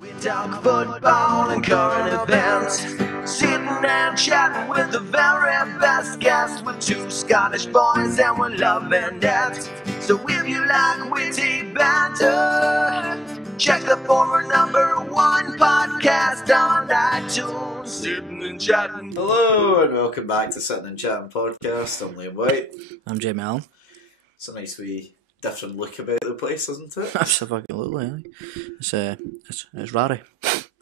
We talk football and current events, sitting and chatting with the very best guests, with two Scottish boys and we're loving it. So if you like witty banter, check the former #1 podcast on iTunes, Sitting and Chatting. Hello and welcome back to Sitting and Chatting podcast. I'm Liam Whyte. I'm Jamie Allan. It's a nice wee different look about the place, isn't it? Absolutely, aye. It's rare.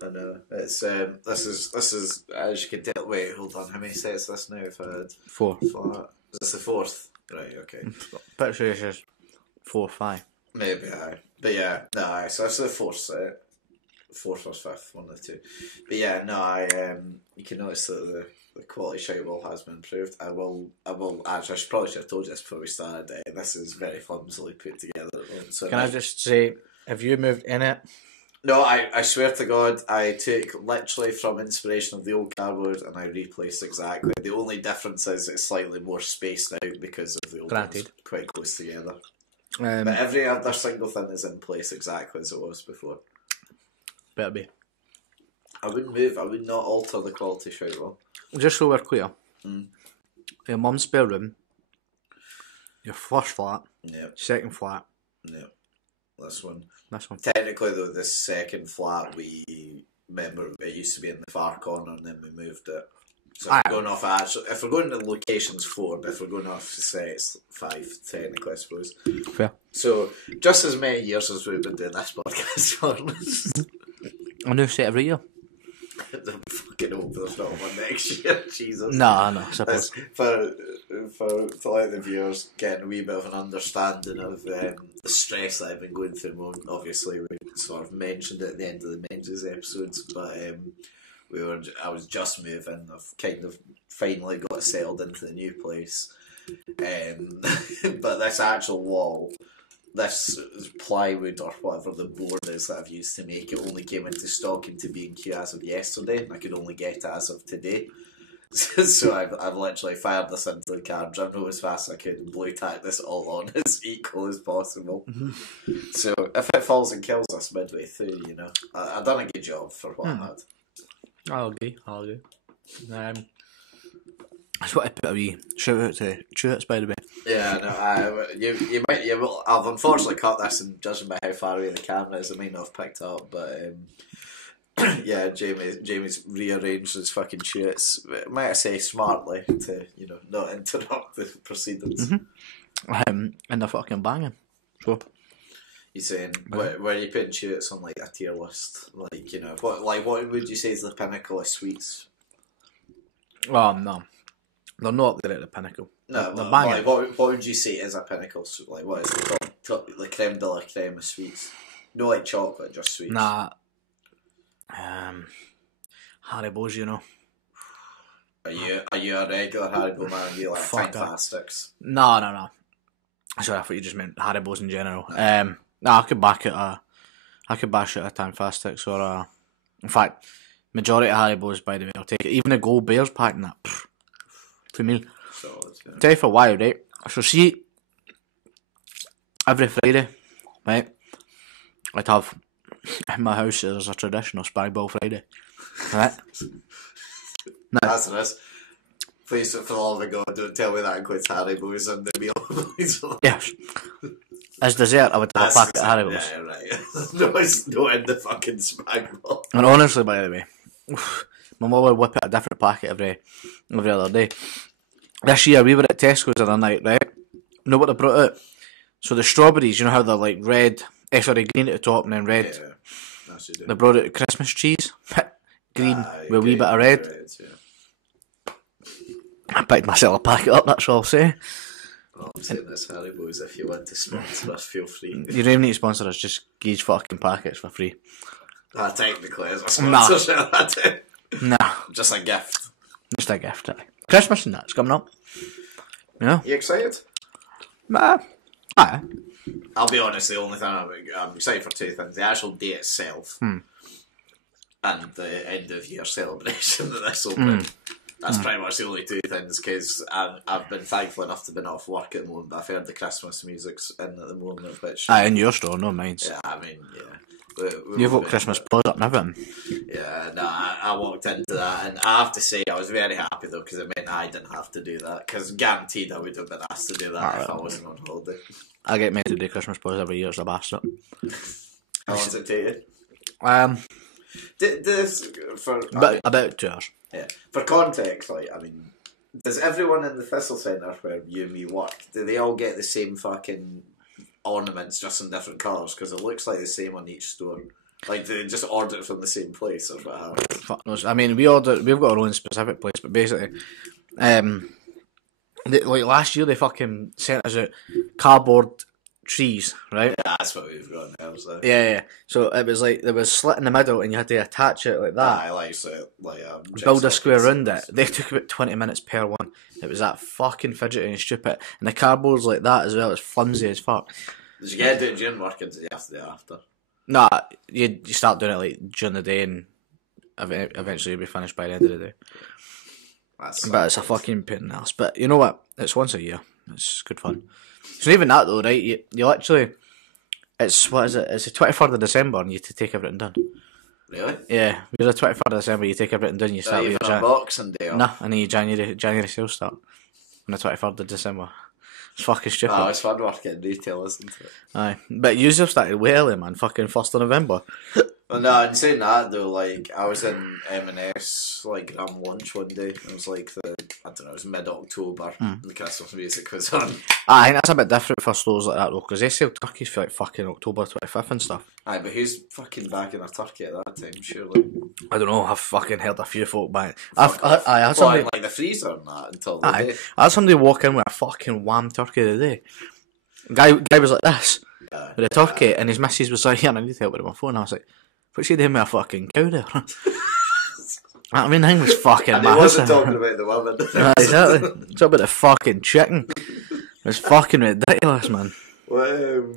I know. It's this is as you can tell. Wait, hold on. How many sets is this now? If I had 4. Is this the fourth? Right. Okay. Pretty sure it's just 4 or 5. Maybe aye. But yeah, no. Aye. So that's the fourth set. Fourth or fifth, one of the two. But yeah, no. You can notice that the quality shite wall has been improved. I will. Actually, I probably should have told you this before we started. This is very clumsily put together. So Can I just say, have you moved in it? No, I swear to God, I took literally from inspiration of the old cardboard and I replaced exactly. The only difference is it's slightly more spaced out because of the old Granted. ones quite close together. But But every other single thing is in place exactly as it was before. better be. I wouldn't move. I would not alter the quality shout wall. Just so we're clear, your mum's spare room, your first flat, Yep, second flat, yep. This one. this one. Technically, though, this second flat, we remember it used to be in the far corner and then we moved it. So if we're going off if we're going to locations 4, but if we're going off sets 5, technically, I suppose. Fair. So, just as many years as we've been doing this podcast for. A new set every year. The fucking hope there's not one next year, Jesus. No, I suppose. For to let the viewers get a wee bit of an understanding of the stress that I've been going through. Obviously, we sort of mentioned it at the end of the Menzies episodes, but I was just moving. I've kind of finally got settled into the new place, but this actual wall, this plywood or whatever the board is that I've used to make it, only came into stock into B&Q as of yesterday, and I could only get it as of today. So I've literally fired this into the car, driven as fast as I could, and blue tacked this all on as equal as possible. So if it falls and kills us midway through, you know, I've done a good job for what I had. I'll agree. I just want to put a wee shout out to Chewits, by the way. Yeah, no, you will. I've unfortunately cut this, and judging by how far away the camera is, I may not have picked up. But yeah, Jamie's rearranged his fucking shirts. Might I say smartly to not interrupt the proceedings. And they're fucking banging. So He's saying where you putting shirts on like a tier list, what would you say is the pinnacle of sweets? no, they're not up there at the pinnacle. No, they're banging. what would you say is a pinnacle? Like, what is the top the creme de la creme of sweets? No, like chocolate, just sweets. Nah. Haribo's, you know. Are you a regular Haribo man? Do you like Fuck Fantastics? No. Sorry, I thought you just meant Haribo's in general. No, I could bash it a Time Fastics or a. In fact, majority of Haribo's, by the way, I'll take it. Even the Gold Bears pack and that. For me. Solid, yeah. Tell you for why, right? So see, every Friday, right, I'd have in my house there's a traditional Spag Ball Friday, right? That's this. Please, for the love of God, don't tell me that includes Haribo's and the meal. Yes. As dessert, I would have a packet of Haribo's. Yeah, right. No, it's not in the fucking Spag Ball. And honestly, by the way, my mum would whip out a different packet every other day. This year, we were at Tesco's the other night, right? You know what they brought out? So the strawberries, you know how they're like red, green at the top and then red. Yeah, that's what you do. They brought out Christmas cheese, green with a wee bit of red. Yeah. I picked myself a packet up, that's all I'll say. Well, I'm saying this, Haribo's, if you want to sponsor us, feel free. You don't even need to sponsor us, just gauge fucking packets for free. That technically is a sponsorship. Nah. Just a gift. Just a gift. Christmas and that's coming up. Yeah. You excited? Aye. I'll be honest, the only thing I'm excited for two things. The actual day itself and the end of year celebration that this will bring. That's pretty much the only two things, because I've been thankful enough to have been off work at the moment, but I've heard the Christmas music's in at the moment, which... in your store, no mine. Yeah, I mean, yeah. You've got Christmas balls up and everything. Yeah, no, I walked into that, and I have to say I was very happy though, because it meant I didn't have to do that, because guaranteed I would have been asked to do that if I wasn't on holiday. I get made to do Christmas balls every year, it's a bastard. How long's it take you? About 2 hours. Yeah. For context, like, I mean, does everyone in the Thistle Centre where you and me work, do they all get the same fucking ornaments just in different colours? Because it looks like the same on each store. Like, do they just order it from the same place or what happens? Fuck knows. I mean, we've got our own specific place, but basically, like last year they fucking sent us out cardboard trees, right? Yeah, that's what we've got now, so. Yeah. So it was like there was a slit in the middle, and you had to attach it like that. I like so Build a square around it. They took about 20 minutes per one. It was that fucking fidgety and stupid. And the cardboard's like that as well. It's flimsy as fuck. Did you get to do it during work, or did you have to do it after? Nah, you start doing it like during the day, and eventually you'll be finished by the end of the day. But it's a fucking pain in the ass. But you know what? It's once a year. It's good fun. It's not even that though, right? You literally, what is it? It's the 23rd of December, and you have to take everything done. Really? Yeah, because the 23rd of December, you take everything done. You start with your Boxing Day. Nah, and then your January sales start on the 23rd of December. It's fucking stupid. Oh, it's fun working in retail, isn't it? Aye, but you have started way early, man. Fucking 1st of November. Well, no, in saying that though, like I was in M&S like on lunch one day. It was like it was mid-October. And the Christmas music was on. I think that's a bit different for stores like that though, because they sell turkeys for like fucking October 25th and stuff. Aye, but who's fucking bagging a turkey at that time? Surely. I don't know. I've fucking heard a few folk buying. I had somebody like the freezer and that until the day. I had somebody walk in with a fucking wham turkey today. Guy was like this with a turkey, and his missus was like, "Yeah, I need help with my phone." I was like, "What's he doing with a fucking cow there?" I mean, the thing was fucking and massive. he wasn't talking about the woman. Exactly. Talking about the fucking chicken. It was fucking ridiculous, man. Well,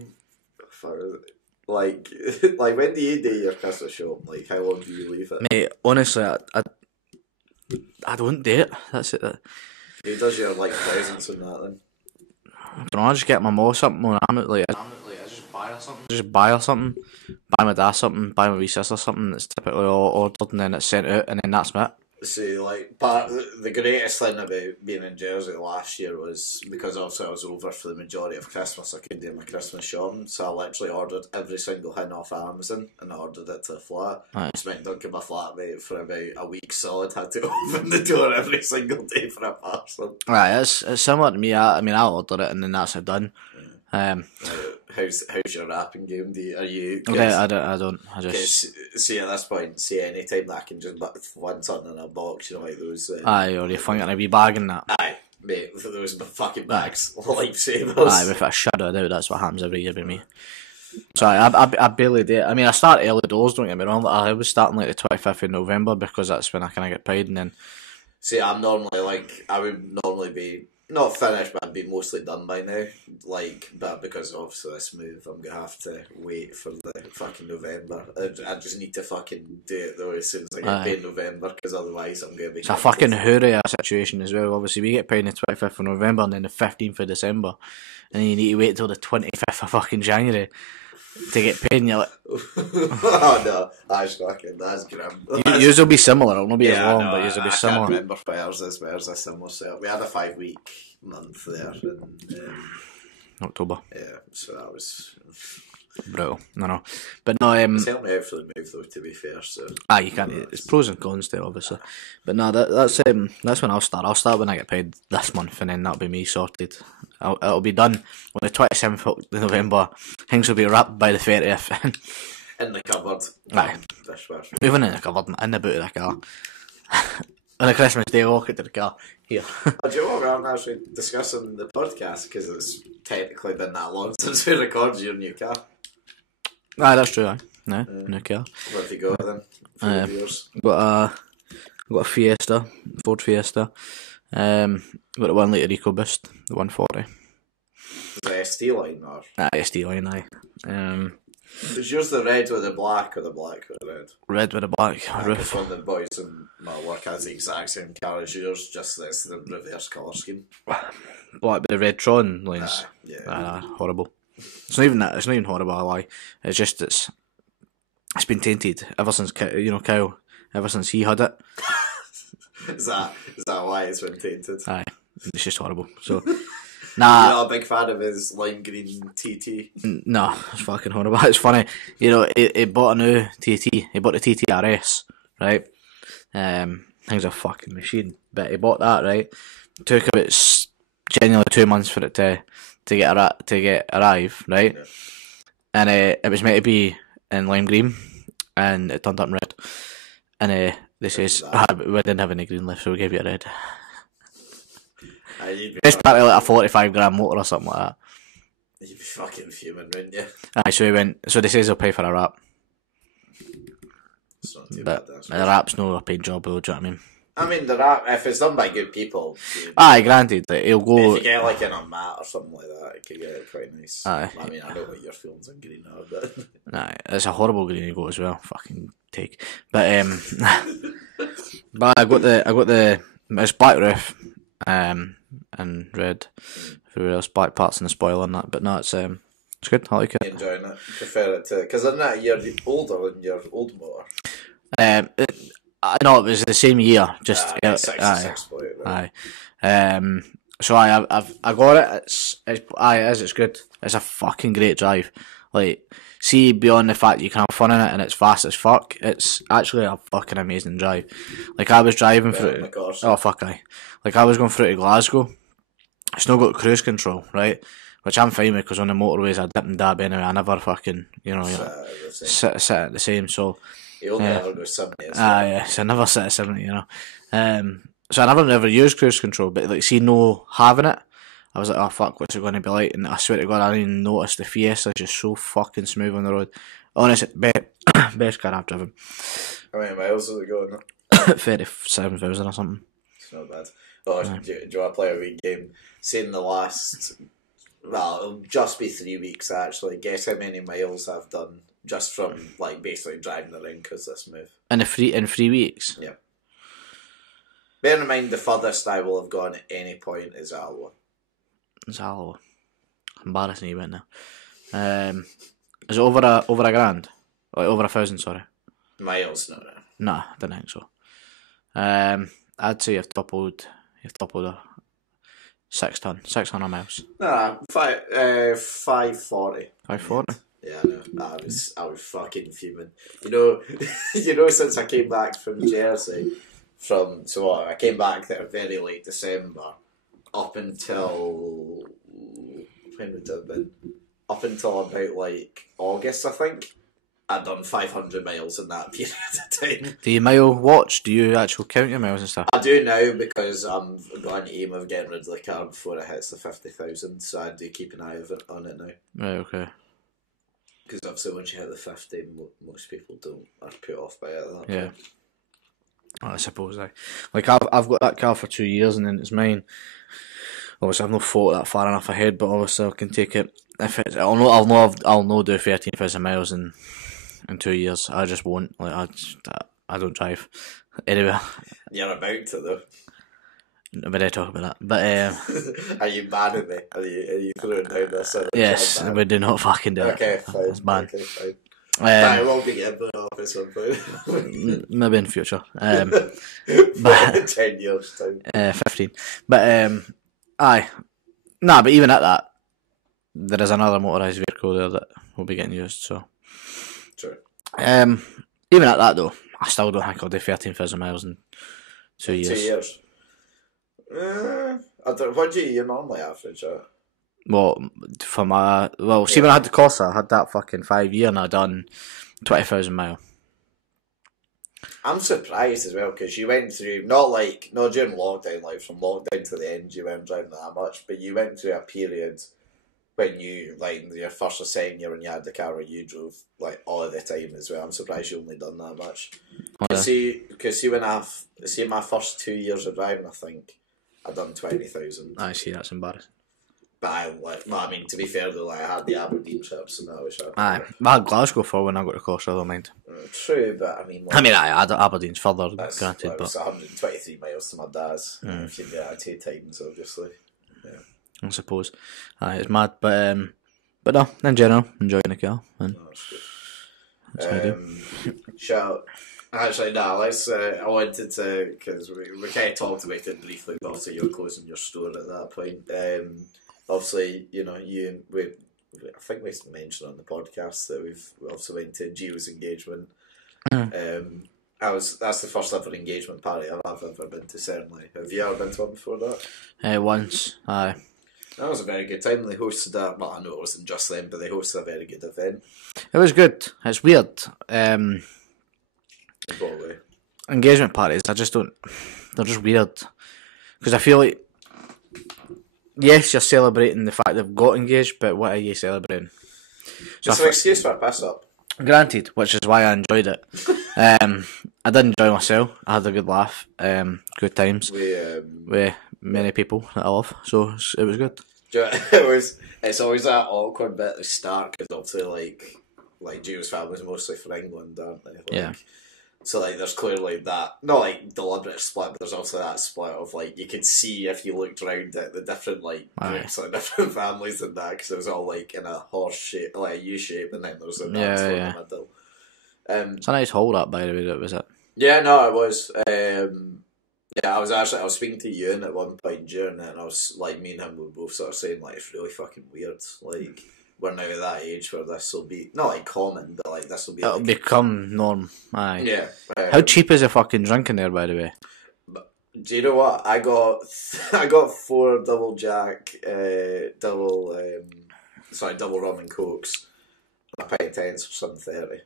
like when do you do your Christmas shop? Like, how long do you leave it? Mate, honestly, I don't do it. That's it. Who does your like presents and that then? I don't know, I just get my mom something on Amazon. Like, I just buy her something. Buy my dad something. Buy my wee sister something that's typically all ordered, and then it's sent out, and then that's it. See, like, the greatest thing about being in Jersey last year was because obviously I was over for the majority of Christmas, I couldn't do my Christmas shopping, so I literally ordered every single thing off Amazon and I ordered it to the flat. Right. Just went down to my flatmate for about a week solid, had to open the door every single day for a parcel. Right, it's similar to me. I mean, I'll order it and then that's it done. How's your wrapping game? Are you? Okay, I don't. I just see at this point. See, any time that I can just put something in a box, you know, like those. Aye, or you fling it in a wee bag and that. Aye, mate, those fucking bags, lifesavers. Aye, with a shadow of doubt, that's what happens every year with me. So I barely do it. I mean, I start early doors. Don't get me wrong. I was starting like the 25th of November because that's when I kind of get paid, and then. See, I would normally be not finished, but I'd be mostly done by now. Like, but because obviously this move, I'm gonna have to wait for the fucking November. I just need to fucking do it though as soon as I get paid in November, because otherwise I'm gonna be. It's a fucking hooray situation as well. Obviously, we get paid on the 25th of November and then the 15th of December, and then you need to wait till the 25th of fucking January to get paid. And you're like, oh no, that's grim. Yours will be similar. It'll not be as long, but yours will be similar. I can't remember what ours is a similar setup. We had a 5-week month there in October. Yeah, so that was brutal. No, but no. It's helped me out for the move though. To be fair, so you can't. It's pros and cons to it, obviously. But no, that's when I'll start. I'll start when I get paid this month, and then that'll be me sorted. It'll be done on the 27th of November. Things will be wrapped by the 30th. In the cupboard. Aye. Dishwasher. Even in the cupboard, in the boot of the car. On a Christmas day, I walk into the car. Here. Do you know what we haven't actually discussing the podcast, because it's technically been that long since we recorded your new car. Aye, that's true. No, new car. Where have you got then? Got a Fiesta, Ford Fiesta. Got a 1 litre EcoBoost, the 140. Is it ST line or? ST line, aye. Is yours the red with the black or the black with the red? Red with a black roof. One of the boys in my work has the exact same car as yours, just that it's the reverse colour scheme. Black with the red Tron lines. Yeah. Horrible. It's not even that. It's not even horrible. I lie. It's just It's been tainted ever since Kyle. Ever since he had it. Is that why it's been tainted? Aye, it's just horrible. So, You're nah, not a big fan of his lime green TT. no, it's fucking horrible. It's funny, he bought a new TT. He bought the TTRS, right? Thing's a fucking machine. But he bought that, right? Took about genuinely 2 months for it to arrive, right? Yeah. And it was meant to be in lime green, and it turned up in red. And they says we didn't have any green left, so we gave you a red. It's probably like a 45-gram motor or something like that. You'd be fucking fuming, wouldn't you? Aye, so he went. So they says he'll pay for a wrap, It's not too but bad. That's the wrap's no a paid job, though. Do you know what I mean? I mean, the rap, if it's done by good people, Aye, granted, like, he'll go. if you get like in a mat or something like that, it could get quite nice. Aye. I mean, I know what your feelings on green are, but Aye, it's a horrible green you got as well. Fucking take, but but I got the it's black roof, and red. Everywhere else, black parts in the spoiler and that. But no, it's good. I like it. enjoying it. Prefer it to, because isn't that you're older than your old motor? I know it was the same year. Just 66 point, right? aye. So I got it. It's good. It's a fucking great drive. Like, see, beyond the fact you can have fun in it and it's fast as fuck, it's actually a fucking amazing drive. Like, I was driving through. Oh fuck, aye. Like, I was going through to Glasgow. It's not got cruise control, right? Which I'm fine with, because on the motorways I dip and dab anyway. I never fucking sit at the same. So. You only ever go 70. Yeah, so I never sit at 70, So I never used cruise control, but like, see, no having it, I was like, oh fuck, what's it going to be like? And I swear to God, I didn't even notice the Fiesta just so fucking smooth on the road. Honestly, best car I've driven. How many miles is it going? 37,000 or something. It's not bad. Oh, do you want to play a wee game? Say in the last, well, it'll just be 3 weeks actually. Guess how many miles I've done just from like basically driving around because this move. In 3 weeks? Yeah. Bear in mind the furthest I will have gone at any point is Alwa. It's all embarrassing you went now. Is it over a grand? Like over 1,000, sorry. Miles, no. Nah, I don't think so. I'd say you've toppled a 600 miles. Nah, 540. 540? Yeah, I know. I was fucking fuming. You know, since I came back from Jersey, I came back there very late December, up until when would it have been? Up until about like August, I think. I'd done 500 miles in that period of time. Do you mile watch? Do you actually count your miles and stuff? I do now because I've got an aim of getting rid of the car before it hits the 50,000, so I do keep an eye on it now. Right, okay. Because obviously once you hit the 50, most people are put off by it at that Yeah. point. I suppose like I've got that car for 2 years and then it's mine. Obviously I've not thought that far enough ahead, but obviously I can take it. If it's, I'll know do 13,000 miles in 2 years. I just won't. Like I don't drive anyway. You're about to though. We did talk about that, but Are you banning me? Are you throwing down this? yes, we do not fucking do it. Okay, fine. It's banned. Okay, fine. I won't be getting put off at some point. Maybe in future. But 10 years time. 15. But aye, but even at that, there is another motorised vehicle there that will be getting used. So, True. Even at that though, I still don't think I'll do 13,000 miles in 2 years. 2 years. What do you normally average at? Well, see when I had the Corsa, I had that fucking 5 year and I done 20,000 mile. I'm surprised as well because you went through not during lockdown, like from lockdown to the end you weren't driving that much, but you went through a period when you like your first or second year when you had the car where you drove like all the time as well. I'm surprised you only done that much. Because see when my first 2 years of driving, I think I done 20,000. I see, that's embarrassing. But I mean, to be fair though, I had the Aberdeen trips and that was I had Glasgow for when I got the Corsa, I don't mind. True, but I mean... Aberdeen's further, granted, but... It's 123 miles to my dad's, if you get it 2 times, obviously. Yeah. I suppose. It's mad, but no, in general, enjoying the car. And, That's how I do. Shout out. Actually, no, let's. I wanted to, because we kind of talked about it briefly, but obviously you're closing your store at that point. Obviously, you know, I think we mentioned on the podcast that we've also went to Gio's engagement. That's the first ever engagement party I've ever been to, certainly. Have you ever been to one before that? Once, aye. That was a very good time. They hosted that. Well, I know it wasn't just them, but they hosted a very good event. It was good. It's weird. Probably. Engagement parties, I just don't. They're just weird. Because I feel like, yes, you're celebrating the fact they've got engaged, but what are you celebrating? So it's an excuse for a piss up. Granted, which is why I enjoyed it. I did enjoy myself. I had a good laugh. Good times with many people that I love. So it was good. It's always that awkward bit at the start because obviously like Gio's family's mostly from England, aren't they? Like, yeah. So like there's clearly that, not like deliberate split, but there's also that split of like you could see if you looked around at the different like groups of different families and that, because it was all like in a horse shape, like a U shape, and then there was a dance floor in the middle. It's a nice hole up, by the way. That was it. Yeah, no, it was. I was speaking to Ewan at one point during it, and I was like, me and him were both sort of saying like it's really fucking weird, like. We're now at that age where this will be not like common, but like this will be. It'll become norm. Aye. Yeah. How cheap is a fucking drink in there, by the way? But, do you know what I got? I got 4 double Jack, double rum and cokes, and a pint of tens for $7.30.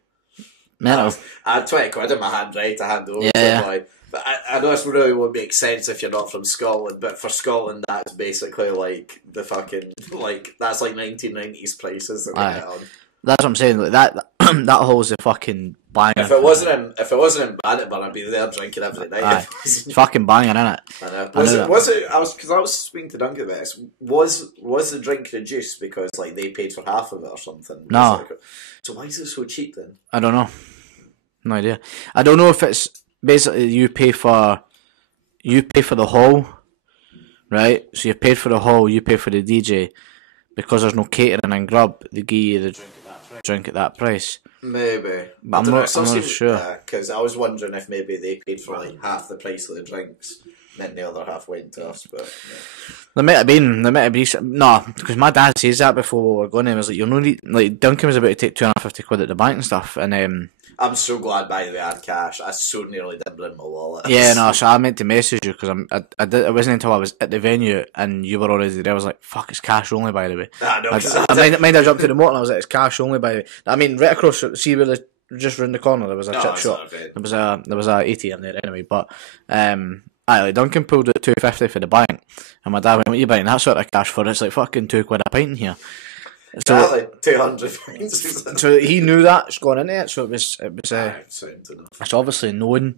No. I had 20 quid in my hand, right? I had those. Yeah. But I know this really won't make sense if you're not from Scotland, but for Scotland, that's basically like the fucking, like, that's like 1990s prices that they get on. That's what I'm saying, like that that holds the fucking banger. If it wasn't in Bannockburn, I'd be there drinking every night. It's fucking banging, innit? I know. Because I was speaking to Duncan about this, was the drink reduced because like they paid for half of it or something? No. So why is it so cheap then? I don't know. No idea. I don't know if it's basically you pay for the hall, right? So you paid for the hall, you pay for the DJ. Because there's no catering and grub, they give you the drink at that price. Maybe. But I'm not sure. Because I was wondering if maybe they paid for like half the price of the drinks, and then the other half went to us. But yeah. There might have been. No, because my dad says that before we were going. He was like, "You're no need." Like Duncan was about to take 250 quid at the bank and stuff, and I'm so glad, by the way, I had cash. I so nearly did bring my wallet. Yeah, no, so I meant to message you because it wasn't until I was at the venue and you were already there. I was like, fuck, it's cash only, by the way. I jumped to the motor and I was like, it's cash only, by the way. I mean, right across, see where just round the corner, there was a chip shop. There was a ATM there anyway, but Duncan pulled out 250 for the bank and my dad went, what are you buying that sort of cash for? It's like fucking £2 a pint in here. So, like 200 pounds. So he knew that's gone into it. So it was. It's obviously known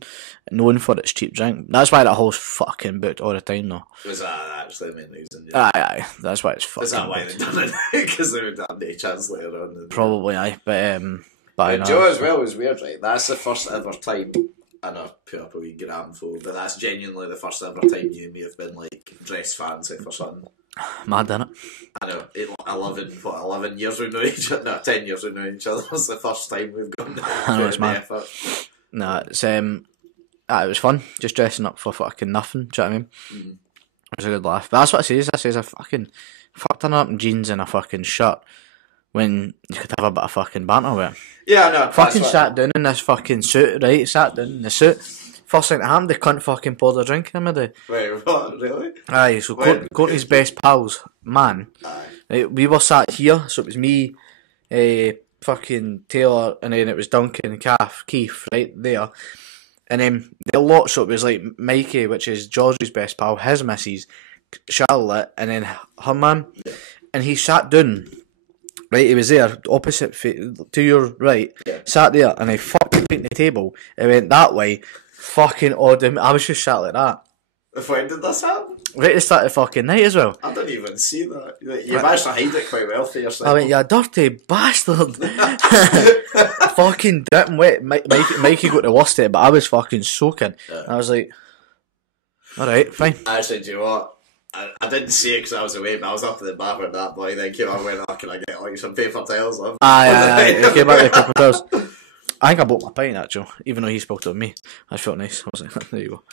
for its cheap drink. That's why that hole's fucking booked all the time, though. Was that actually the main reason? Yeah. Aye. That's why it's fucking. Is that why they done it? Because they would have no chance later on. Probably, aye. But Joe as well was weird, right? That's the first ever time. I know, put up a wee gramful, but that's genuinely the first ever time you and me have been like dressed fancy for something. Mad, innit? I know, 11 years we know each other, no, 10 years we know each other, was the first time we've gone through it's mad. effort. No, it's, it was fun, just dressing up for fucking nothing, do you know what I mean? Mm. It was a good laugh, but that's what I says, I fucking fucked up in jeans and a fucking shirt when you could have a bit of fucking banter with it. Yeah, I know. Fucking sat down in this fucking suit, right, sat down in the suit. First thing that happened, the cunt fucking poured a drink in me. Wait, what? Really? Aye, so Courtney's best pals, man. Aye. Right, we were sat here, so it was me, fucking Taylor, and then it was Duncan and Keith, right there. And then the lot, so it was like Mikey, which is George's best pal, his missus, Charlotte, and then her man. Yeah. And he sat down, right, he was there, opposite, to your right, sat there, and I fucking went to the table, it went that way, fucking odd. I was just sat like that. When did this happen? Right at the start of the fucking night as well. I didn't even see that. You managed to hide it quite well for yourself. I went, you dirty bastard. Fucking dripping wet. Mikey got the worst of it, but I was fucking soaking. Yeah. I was like, alright, fine. Actually, do you know what? I didn't see it because I was away, but I was up at the bar when that boy then came on and went, oh, can I get like some paper towels? Aye, he came out with paper towels. I think I bought my pint actually, even though he spilled it on me. I felt nice. I was like, there you go.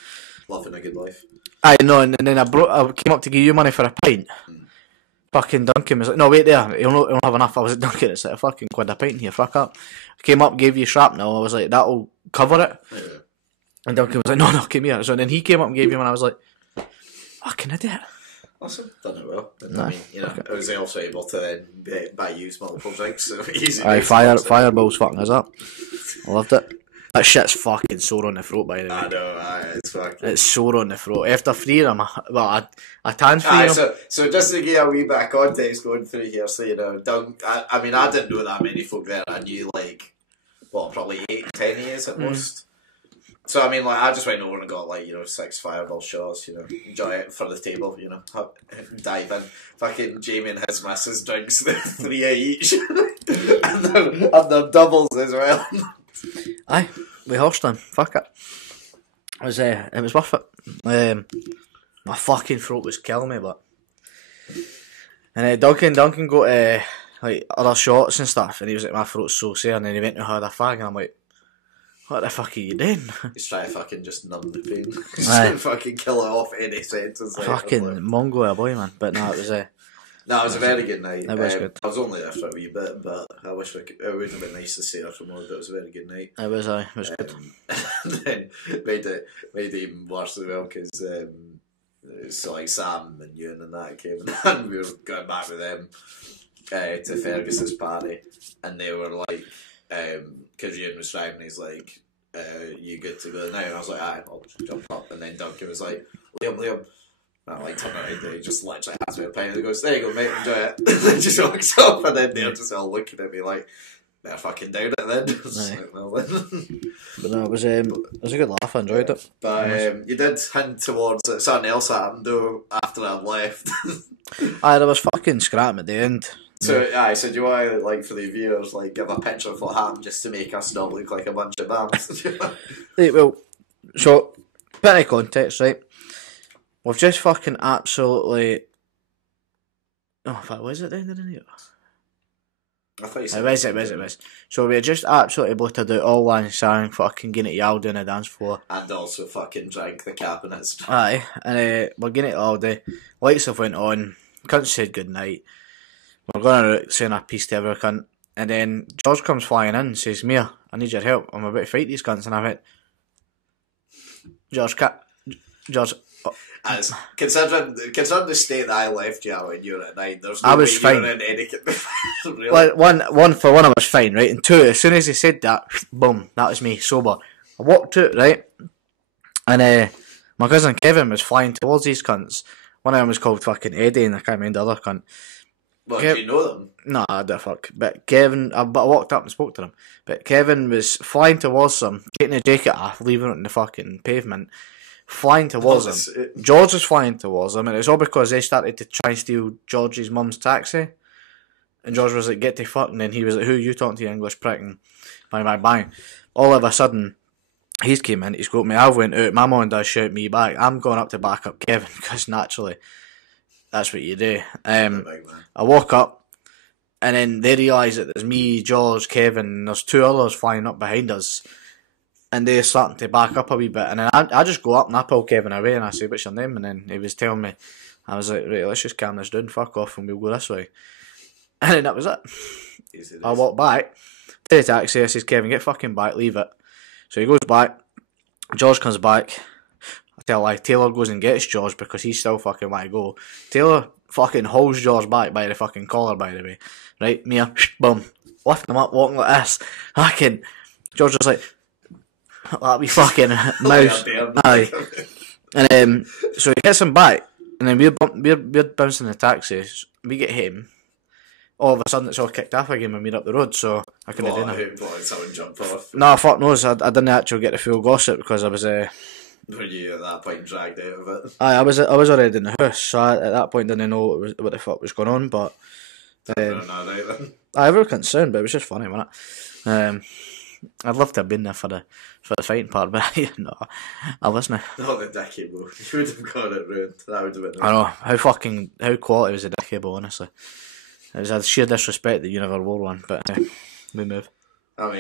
Living a good life. I know, and then I came up to give you money for a pint. Fucking Duncan was like, no, wait there, he'll not have enough. I was like, Duncan, it's like a fucking quid a pint here, fuck up. I came up, gave you shrapnel, I was like, that'll cover it. Yeah. And Duncan was like, no, come here. So then he came up and gave you one, and I was like, fucking idiot. Awesome, done it well. Nah, I mean, you know, I was also able to then buy used multiple drinks, so easy. Aye, Fireball's fucking us up. I loved it. That shit's fucking sore on the throat, by the way. I know, it's fucking... It's sore on the throat. After 3 of them, I tan 3 of them. So just to give a wee bit of context going through here, so you know, I mean, I didn't know that many folk there. I knew, like, probably 8, 10 years at most. So, I mean, like, I just went over and got, like, you know, 6 Fireball shots, you know, enjoy it for the table, you know, dive in. Fucking Jamie and his missus drinks 3 of each. and they're doubles as well. Aye, we horsed them. Fuck it. It was worth it. My fucking throat was killing me, but... And Duncan got, like, other shots and stuff, and he was like, my throat's so sore, and then he went to have a fag, and I'm like, what the fuck are you doing? He's trying to fucking just numb the pain. He's trying to fucking kill it off any sentence. Fucking Mongo, a boy, man. But no, it was no, it was a very good night. It was good. I was only there for a wee bit, but I wish it would have been nice to see her for more, but it was a very good night. It was good. And then made it even worse as well, because so like Sam and Ewan and that came, and we were going back with them to Fergus's party, and they were like, because Ewan was driving, he's like, you good to go now? And I was like, aye, I'll just jump up. And then Duncan was like, Liam. And I like turn around and he just literally hands me a pint and he goes, there you go, mate, enjoy it. And then just walks up, and then they're just all looking at me like, better fucking down it then. Like, well, then. But no, it was a good laugh, I enjoyed it. But you did hint towards it. Something else happened though after I'd left. Aye, there was fucking scrap at the end. So, so do you want to, like, for the viewers, like, give a picture of what happened just to make us not look like a bunch of bums? Right, well, so, bit of context, right? We've just fucking absolutely... Oh, in fact, was it the end of the night? I thought you said It was. So we were just absolutely blotted out all one sang, fucking getting it all down the dance floor. And also fucking drank the cabinets. Aye, and we're getting it all day. Lights have went on, cunt said good night. We're going out saying a piece to every cunt. And then George comes flying in and says, Mia, I need your help. I'm about to fight these cunts. And I went, George, As considering the state that I left you when you were at 9, there's no way you were in etiquette. Really? One, I was fine, right? And 2, as soon as he said that, boom, that was me, sober. I walked out, right? And my cousin Kevin was flying towards these cunts. One of them was called fucking Eddie, and I can't remember the other cunt. Well, do you know them? No, I don't fuck. But Kevin, I walked up and spoke to him. But Kevin was flying towards them, taking the jacket off, leaving it on the fucking pavement, flying towards him. George was flying towards him, and it's all because they started to try and steal George's mum's taxi. And George was like, get the fuck, and then he was like, who are you talking to, you English prick? And bang. All of a sudden, he's came in, he's got me, I went out, my mum and dad shout me back. I'm going up to back up Kevin, because naturally, that's what you do. I walk up, and then they realise that there's me, George, Kevin, and there's 2 others flying up behind us. And they're starting to back up a wee bit. And then I just go up and I pull Kevin away and I say, what's your name? And then he was telling me, I was like, right, let's just calm this down, fuck off, and we'll go this way. And then that was it. I walk back to the taxi, I says, Kevin, get fucking back, leave it. So he goes back, George comes back. I tell like Taylor goes and gets George because he's still fucking want to go. Taylor fucking holds George back by the fucking collar, by the way. Right, Mia, boom, lift him up, walking like this. George was like, that wee fucking mouse. Aye. And so he gets him back, and then we're bouncing the taxi. We get him. All of a sudden, it's all kicked off again when we're up the road, so I couldn't do that. Someone jump off. No, fuck knows. I didn't actually get the full gossip because I was. Were you at that point dragged out of it? Aye, I was already in the house, so at that point didn't know what the fuck was going on. But I really couldn't sound, but it was just funny, wasn't it? I'd love to have been there for the fighting part, but no, I wasn't. Not the dicky ball. You would have got it ruined. That would have been. I know how quality was the dicky ball. Honestly, it was a sheer disrespect that you never wore one. But we move. I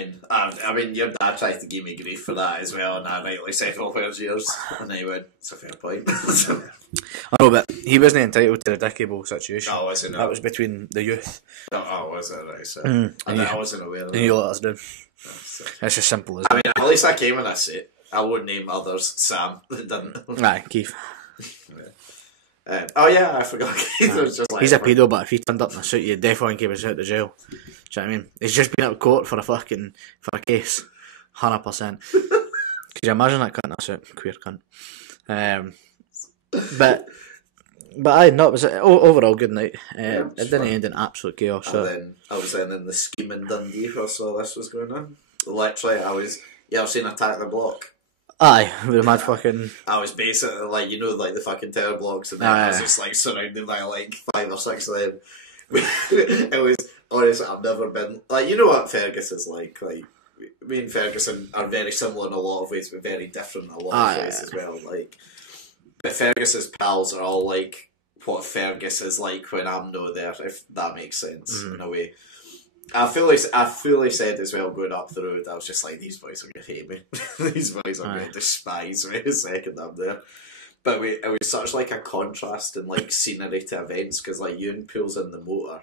mean, your dad tried to give me grief for that as well, and I rightly said, "Well, where's yours?" And I went, "It's a fair point." I know, but he wasn't entitled to the Dicky Bowl situation. Oh, wasn't it? That was between the youth. Oh, was it? Right, so I wasn't aware of that. And you let us down. It's as simple as I mean, at least I came and I said, I won't name others. Sam didn't. Aye, Keith. Oh yeah, I forgot. Keith was just like, he's a pedo, but if he turned up in a suit, you'd definitely keep us out of jail. Do you know what I mean? He's just been out of court for a case, 100%. Could you imagine that cunt in a suit, queer cunt? But I no, it was overall good night. It didn't end in absolute chaos. So. And then I was then in the scheme in Dundee where all this was going on. Literally, I've seen Attack the Block. Aye, with a mad fucking... I was basically like, the fucking terror blocks, and then I was just like surrounded by like 5 or 6 of them. It was, honestly, I've never been, like, you know what Fergus is like me and Ferguson are very similar in a lot of ways, but very different in a lot of ways as well, like, but Fergus's pals are all like what Fergus is like when I'm not there, if that makes sense, in a way. I fully said as well going up the road, I was just like, these boys are going to hate me. These boys are going to despise me the second I'm there. But it was such like a contrast in like scenery to events, because like Ewan pulls in the motor,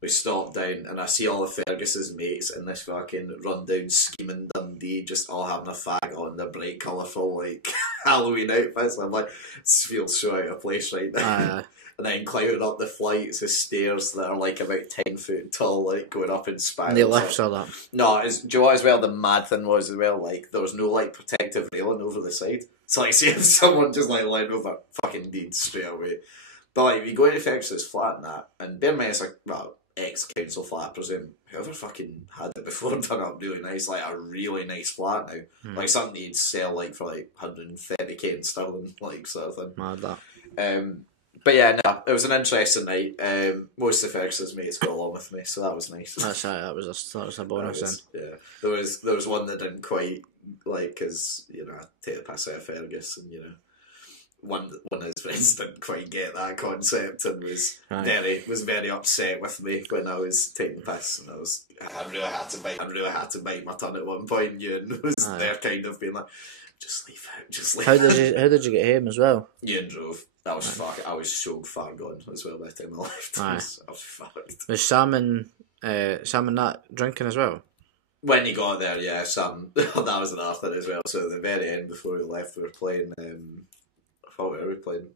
we stop down and I see all of Fergus's mates in this fucking rundown scheming Dundee just all having a fag on their bright colourful like Halloween outfits. I'm like, this feels so out of place right now. And then climbing up the flights of stairs that are like about 10 foot tall, like going up in spirals. And they lifts all that. No, do you know what as well the mad thing was as well, like there was no like protective railing over the side. So like see if someone just like lined over, fucking deed straight away. But like if you go into Fergus's flat and that, and bear in mind it's like, well, ex-council flat, I presume. Whoever fucking had it before done up really nice, like a really nice flat now. Like something you'd sell like for like 130k in sterling, like sort of thing. Mad that. But yeah, no, it was an interesting night. Most of Ferguson's mates got along with me, so that was nice. That's right, that was a bonus then. Yeah, there was one that didn't quite like, because I take the piss out of Fergus, and one of his friends didn't quite get that concept and was very upset with me when I was taking the piss, and I really had to bite my tongue at one point. Ewan was there, kind of being like, just leave it. How did you get home as well? Ewan drove. I was so far gone as well by the time I left. I was fucked. Was Sam and that drinking as well? When he got there, yeah, Sam. That was an after as well. So at the very end, before we left, we were playing. What were we playing?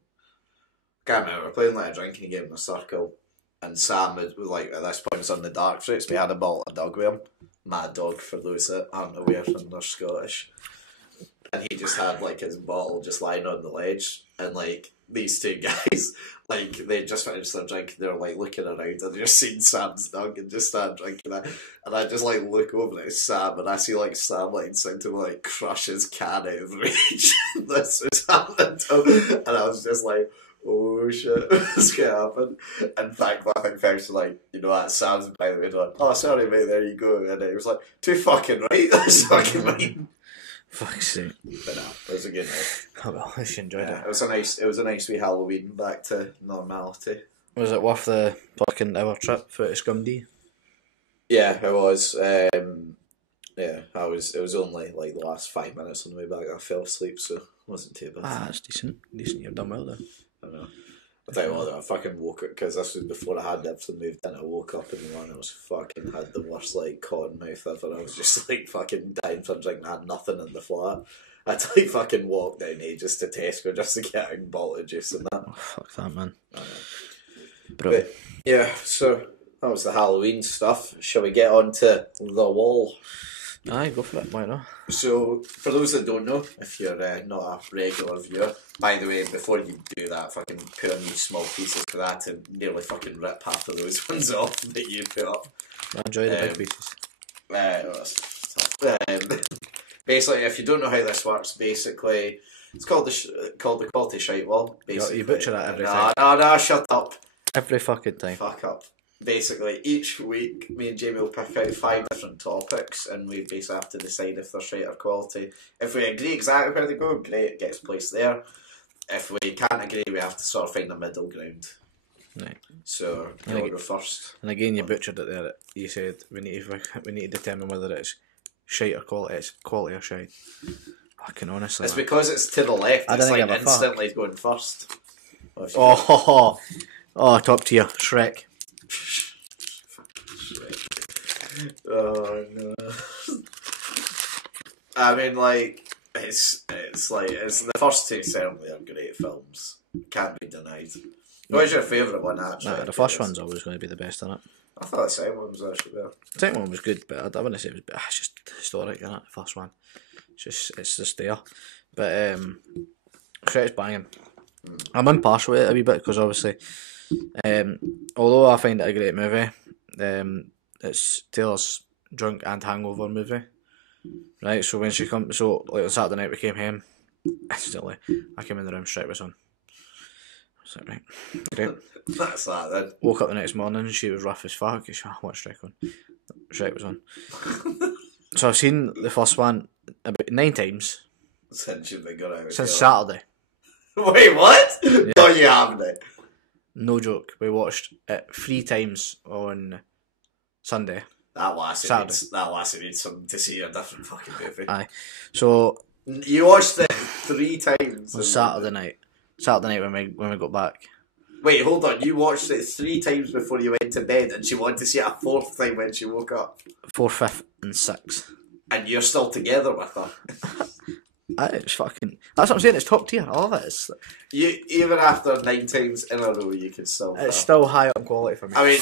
Can't remember. We were playing like a drinking game in a circle, and Sam was like at this point was on the dark fruits. We had a bottle of dog with him. Mad Dog, for those that aren't aware and are Scottish. And he just had like his bottle just lying on the ledge, and like these two guys, like they just finished their drink, they were like looking around and they just seen Sam's dog and just started drinking it, and I just like look over at Sam and I see like Sam like seem to like crush his can out of reach. This was happening to him, and I was just like, oh shit, what's gonna happen? And I think Fergus was like, you know what, Sam's by the way, like, oh sorry mate, there you go, and it was like, too fucking right, that's fucking right. Fuck's sake. But no, it was a good night. Oh well, I enjoyed it. It was a nice wee Halloween, back to normality. Was it worth the fucking hour trip for Scumdee? Yeah, it was. It was only like the last 5 minutes on the way back I fell asleep, so it wasn't too bad. That's decent. You've done well then. I know. I tell you what, I fucking woke up, because this was before I had everything moved in. I woke up in the morning, I was fucking had the worst like cotton mouth ever. I was just like fucking dying for a drink, and I had nothing in the flat. I had to like fucking walk down ages to Tesco just to get a bottle of juice and that. Oh, fuck that, man. But, yeah, so that was the Halloween stuff. Shall we get on to The Wall? Aye, go for it, why not? So, for those that don't know, if you're not a regular viewer, by the way, before you do that, fucking put on these small pieces for that to nearly fucking rip half of those ones off that you put up. I enjoy the big pieces. Basically, if you don't know how this works, basically, it's called the quality shite wall. Basically, you butcher that every time. No, shut up. Every fucking time. Fuck up. Basically, each week, me and Jamie will pick out 5 different topics, and we basically have to decide if they're shite or quality. If we agree exactly where they go, great, it gets placed there. If we can't agree, we have to sort of find a middle ground. Right. So you want to go first? And again, you butchered it there. You said we need to determine whether it's shite or quality. It's quality or shite. Fucking honestly, It's man. because it's to the left. I It's don't like give a fuck. instantly going first. Oh, top tier Shrek. Oh no. I mean, like it's the first two certainly are great films. Can't be denied. What's your favourite one actually? Nah, the first one's always going to be the best, isn't it? I thought the second one was actually better. The second one was good, but I wouldn't say it was better. It's just historic, isn't it? The first one. It's just there. But Shrek's banging. I'm impartial with it a wee bit because obviously, although I find it a great movie, it's Taylor's drunk and hangover movie, right? So when she come, so like on Saturday night we came home, instantly I came in the room, Shrek was on. I was like, right, great. That's that then. Woke up the next morning and she was rough as fuck. She watched Shrek on. Shrek was on. So I've seen the first one about 9 times Since you've been going out. since Saturday. Wait, what? Yeah. No, you haven't. No joke. We watched it 3 times on Sunday. That lassie needs some to see a different fucking movie. Aye. So You watched it 3 times on Saturday night. Saturday night when we got back. Wait, hold on. You watched it 3 times before you went to bed, and she wanted to see it a 4th time when she woke up. 4th, 5th, and 6th. And you're still together with her. It's fucking. That's what I'm saying. It's top tier. I love it. You even after 9 times in a row, you can still. It's still high on quality for me. I mean,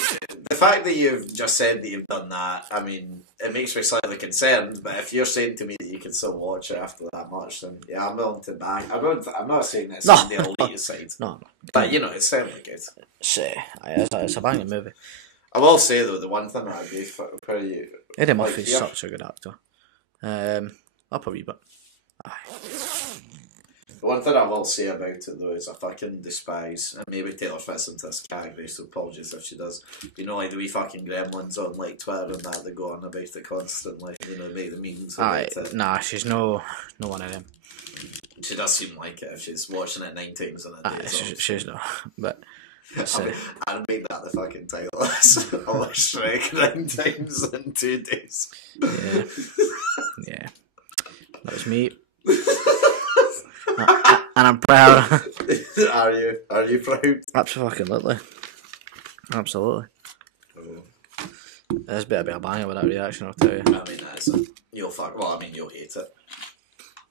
the fact that you've just said that you've done that, I mean, it makes me slightly concerned. But if you're saying to me that you can still watch it after that much, then yeah, I'm willing to back. I'm not saying it's on the elite side. No. But you know, it's certainly good. It's a banging movie. I will say though, the one thing that I agree for you, Eddie Murphy's such a good actor. Up a wee bit. Aye. The one thing I will say about it though is I fucking despise, and maybe Taylor fits into this category, so apologies if she does. You know, like the wee fucking gremlins on like Twitter and that, they go on about it constantly. You know, make the memes about it. Nah, she's no one of them. She does seem like it if she's watching it 9 times in a day. She's not. But I'd make that the fucking title. I'll watch Shrek 9 times in 2 days. Yeah. That was me. And I'm proud. Are you proud? Absolutely. This better be a banger with that reaction, I'll tell you. I mean, you'll hate it.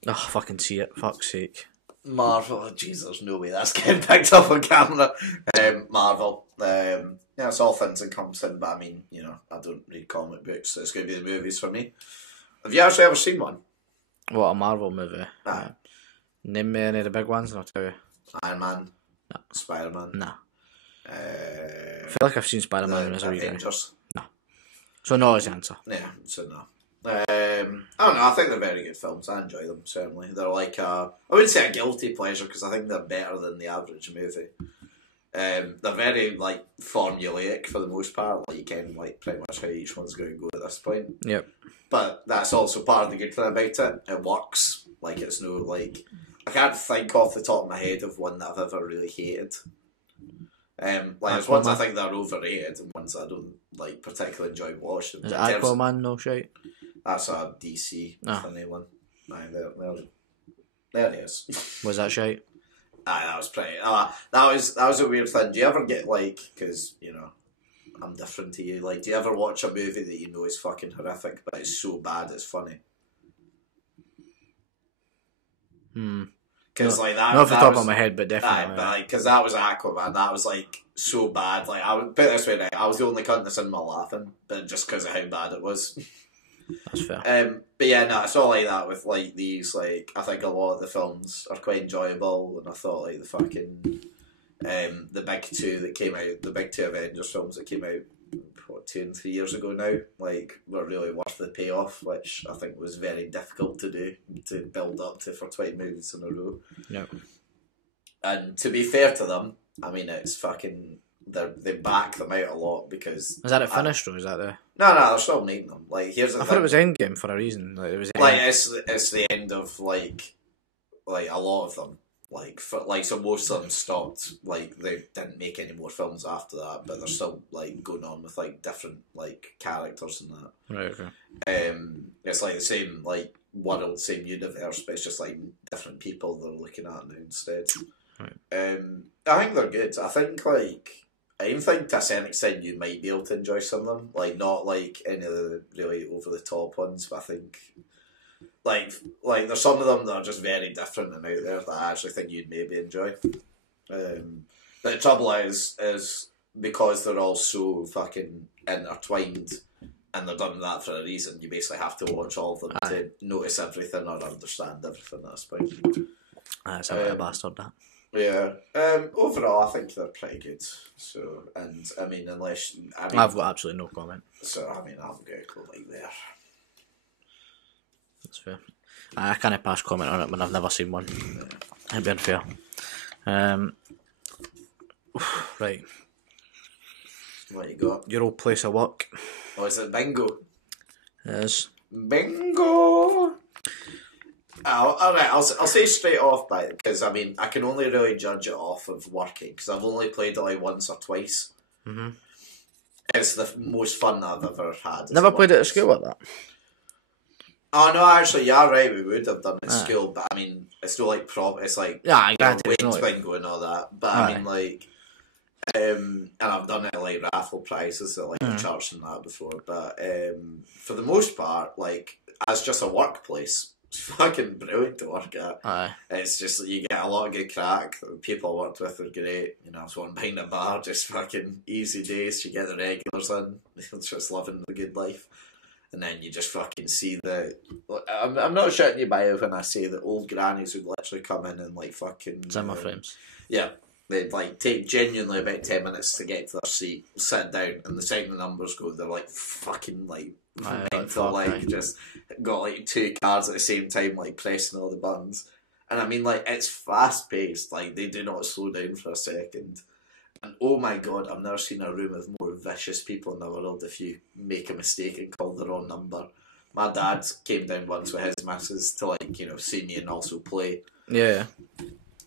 Oh, fucking see it. Fuck's sake. Marvel, Jesus, no way that's getting picked up on camera. Marvel, it's all things encompassing, but I mean, you know, I don't read comic books, so it's going to be the movies for me. Have you actually ever seen one? What, a Marvel movie? Aye. Name me any of the big ones and I'll tell you. Iron Man? No. Spider-Man? No. I I feel like I've seen Spider-Man when I was a wee guy. Avengers? No. So no is the answer. Yeah, so no. I don't know, I think they're very good films. I enjoy them, certainly. They're like I wouldn't say a guilty pleasure because I think they're better than the average movie. They're very like formulaic for the most part. Like you can like pretty much how each one's going to go at this point. Yep. But that's also part of the good thing about it. It works. Like it's no like I can't think off the top of my head of one that I've ever really hated. There's ones I think that are overrated and ones I don't like particularly enjoy watching. Is it Aquaman no shite? That's a DC funny one. Aye, there it is. Was that shite? Aye, that was pretty. That was a weird thing. Do you ever get like, because you know, I'm different to you. Like, do you ever watch a movie that you know is fucking horrific, but it's so bad it's funny? Because like that. Not off the top of my head, but definitely. Aye, but like, because that was Aquaman. That was like so bad. Like I would put it this way, right? I was the only cunt in the cinema laughing, but just because of how bad it was. That's fair. But yeah, no, it's all like that with like these. Like I think a lot of the films are quite enjoyable, and I thought like the fucking the big two that came out, the big 2 Avengers films that came out 2 and 3 years ago now, like were really worth the payoff, which I think was very difficult to do to build up to for 20 movies in a row. No. And to be fair to them, I mean it's fucking. They back them out a lot because Is that it finished or is that the? No, they're still making them. Like here's the I thing. thought it was Endgame for a reason. Like it was. Like it's the end of like a lot of them. So most of them stopped. Like they didn't make any more films after that, but they're still like going on with like different like characters and that. Right. Okay. It's like the same like world, same universe, but it's just like different people they're looking at now instead. Right. I think they're good. I think I even think to a certain extent you might be able to enjoy some of them. Like not like any of the really over the top ones, but I think. Like there's some of them that are just very different and out there that I actually think you'd maybe enjoy. But the trouble is because they're all so fucking intertwined and they're done that for a reason, you basically have to watch all of them to notice everything or understand everything at this point. That's a bit of a bastard, that. Yeah. Overall, I think they're pretty good. So, and I mean, I've got absolutely no comment. So, I mean, I'm going to go like there. That's fair. I can't pass comment on it when I've never seen one. It'd be unfair. Right. What you got? Your old place of work. Oh, is it bingo? It is. Bingo! Alright, I'll say straight off, because I mean, I can only really judge it off of working, because I've only played it like once or twice. Mm-hmm. It's the most fun I've ever had. Never played it at school like that? Oh no, actually, yeah, right. We would have done it at school, but I mean, it's not like it's like wage bingo and all that. But I mean, like, and I've done it at like raffle prizes at like the church and that before. But for the most part, like as just a workplace, it's fucking brilliant to work at. Aye. It's just you get a lot of good crack. The people I worked with are great. You know, I was one behind a bar, just fucking easy days. You get the regulars in, just living the good life. And then you just fucking see I'm not shouting you by when I say that old grannies would literally come in and like fucking Zimmer frames. Yeah, they'd like take genuinely about 10 minutes to get to their seat, sit down, and the second the numbers go, they're like fucking like mental, like just got like 2 cards at the same time, like pressing all the buttons. And I mean, like it's fast paced, like they do not slow down for a second. And oh my god, I've never seen a room of more vicious people in the world if you make a mistake and call the wrong number. My dad came down once with his missus to like, you know, see me and also play. Yeah.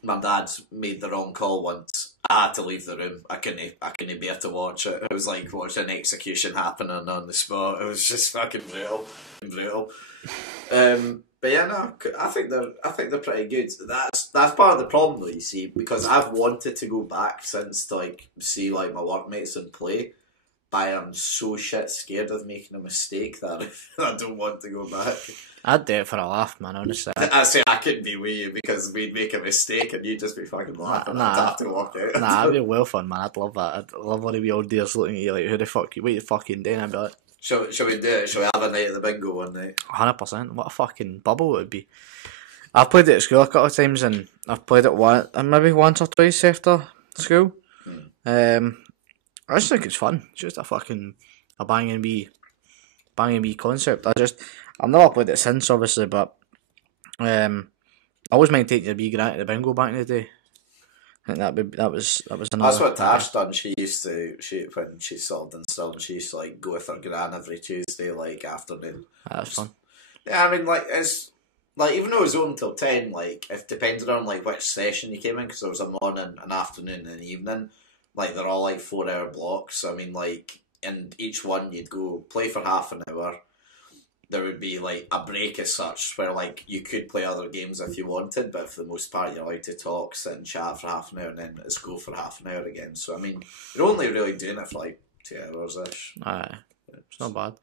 My dad made the wrong call once. I had to leave the room. I couldn't bear to watch it. It was like watching an execution happening on the spot. It was just fucking brutal. But yeah, no, I think they're pretty good. That's part of the problem though, you see, because I've wanted to go back since to like see like my workmates and play, but I'm so shit scared of making a mistake that I don't want to go back. I'd do it for a laugh, man, honestly. I say I couldn't be with you because we'd make a mistake and you'd just be fucking laughing. I'd have to walk out. That'd be well fun, man. I'd love that. I'd love one of the old dears looking at you like, who the fuck, what you fucking doing? I'd be like, Shall we do it? Shall we have a night at the bingo one night? 100%. What a fucking bubble it would be. I've played it at school a couple of times and I've played it maybe once or twice after school. I just think it's fun. It's just a banging wee concept. I've never played it since, obviously, but I always mind taking a wee grant at the bingo back in the day. I think that was another. That's what Tash done. When she sort of instilled, she used to like go with her gran every Tuesday, like afternoon. That's fun. Yeah, I mean, like it's like even though it was open till 10, like if depending on like which session you came in, because there was a morning, an afternoon, and an evening. Like they're all like 4-hour blocks. So I mean, like in each one you'd go play for half an hour. There would be like a break as such where like you could play other games if you wanted, but for the most part you're allowed to talk, sit and chat for half an hour and then it's go for half an hour again. So I mean, you're only really doing it for like 2 hours ish. Aye, it's not bad.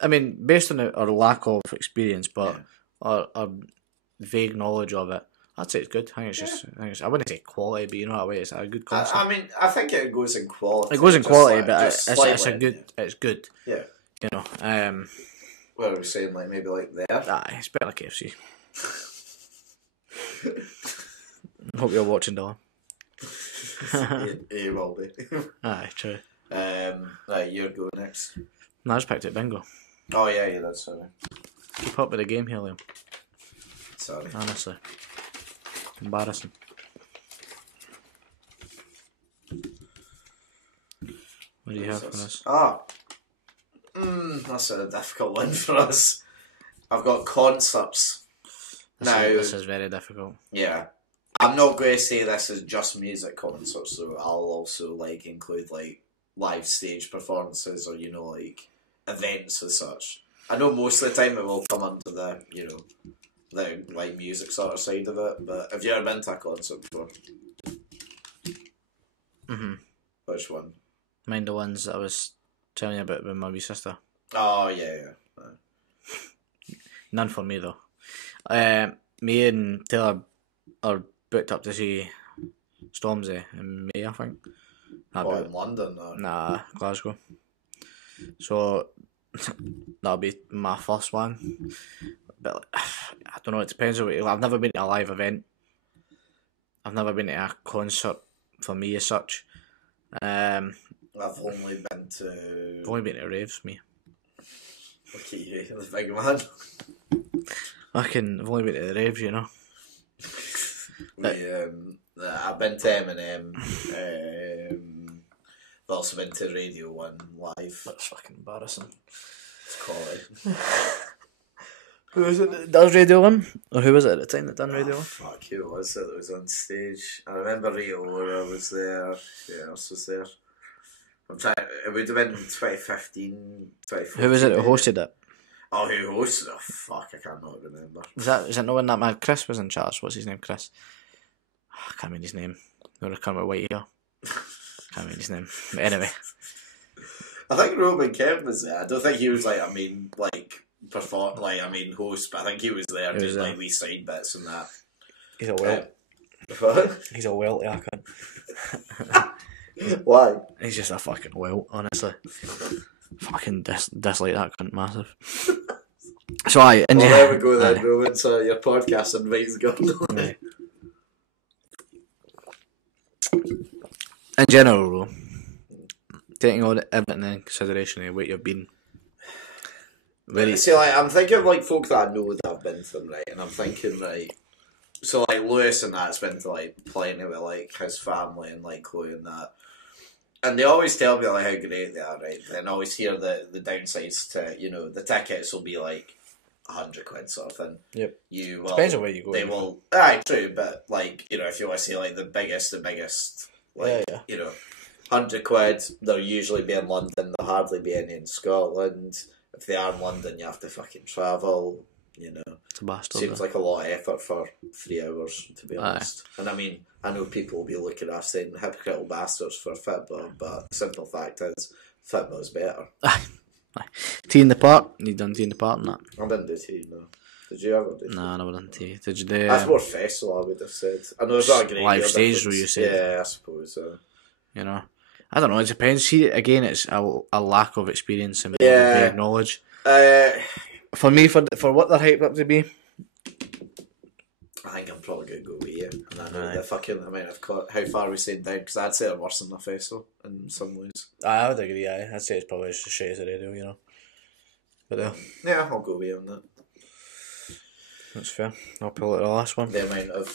I mean, based on our lack of experience, but our vague knowledge of it, I'd say it's good. I think I wouldn't say quality, but you know what I mean, it's a good concept. I mean, I think it goes in quality. It goes in quality, like, but it's good. Yeah. You know, what are we saying? Like maybe like there. Aye, it's better like KFC. Hope you're watching, Dylan. You will be. Aye, true. Right, you're going next. No, I just picked it bingo. Oh yeah, that's sorry. Keep up with the game here, Liam. Sorry. Honestly, embarrassing. What do you have for us? That's a difficult one for us. I've got concerts. This is very difficult. Yeah. I'm not going to say this is just music concerts, so I'll also like include like live stage performances or like events as such. I know most of the time it will come under the the like music sort of side of it, but have you ever been to a concert before? Which one? Mind the ones that I was telling you about with my wee sister. Oh yeah. None for me though. Me and Taylor are booked up to see Stormzy in May, I think. In London? Or? Nah, Glasgow. So that'll be my first one. But I don't know, it depends on I've never been to a live event. I've never been to a concert for me as such. I've only been to... I've only been to raves, me. Look at you, the big man. I've only been to the raves, you know. I've been to Eminem. I've also been to Radio 1 live. That's fucking embarrassing. It's quality. Who was it that was Radio 1? Or who was it at the time that done Radio 1? Fuck, who was it that was on stage? I remember Rita Ora was there. Who else was there? It would have been 2015, 2014. Who was it who hosted it? Oh, who hosted it? Oh, fuck, I cannot remember. Is that not when that man Chris was in charge? What's his name, Chris? I can't remember his name. They would have come with Whyte here. Can't remember his name. But anyway. I think Roman Kemp was there. I don't think he was like, host, but I think he was there doing like wee side bits and that. He's a welt. What? He's a welt, I can't. Why? He's just a fucking welt, honestly. Fucking dislike that cunt massive. So there we go then, Roman. So your podcast invites gone. Right. In general, though, taking everything in consideration of what you've been. See, like, I'm thinking of like folk that I know that have been to them, right? And I'm thinking, right, so like Lewis and that's been to like plenty with like his family and like Chloe and that. And they always tell me like how great they are, right? And I always hear the downsides to, the tickets will be like £100 sort of thing. Yep. Depends on where you go. They will, true, but like, if you want to see like the biggest, like, £100, they'll usually be in London, they'll hardly be any in Scotland. If they are in London, you have to fucking travel, It's a bastard. Seems like a lot of effort for 3 hours, to be honest. And I mean, I know people will be looking at us saying hypocritical bastards for football, but the simple fact is, football's better. Tea in the Park? You done Tea in the Park and that? I didn't do tea, no. Did you ever do tea? No, I never done tea. Did you do... That's more festival, I would have said. I know it's not a great live stage, where you said. Yeah, I suppose so. I don't know, it depends. See, again, it's a lack of experience and knowledge. For me, for what they're hyped up to be, I think I'm probably going to go with you. And I know the fucking amount of how far are we saying down, because I'd say they're worse than the festival in some ways. I would agree, I'd say it's probably just as shit as the radio, But yeah, I'll go with you on that. That's fair. I'll pull out the last one. The amount of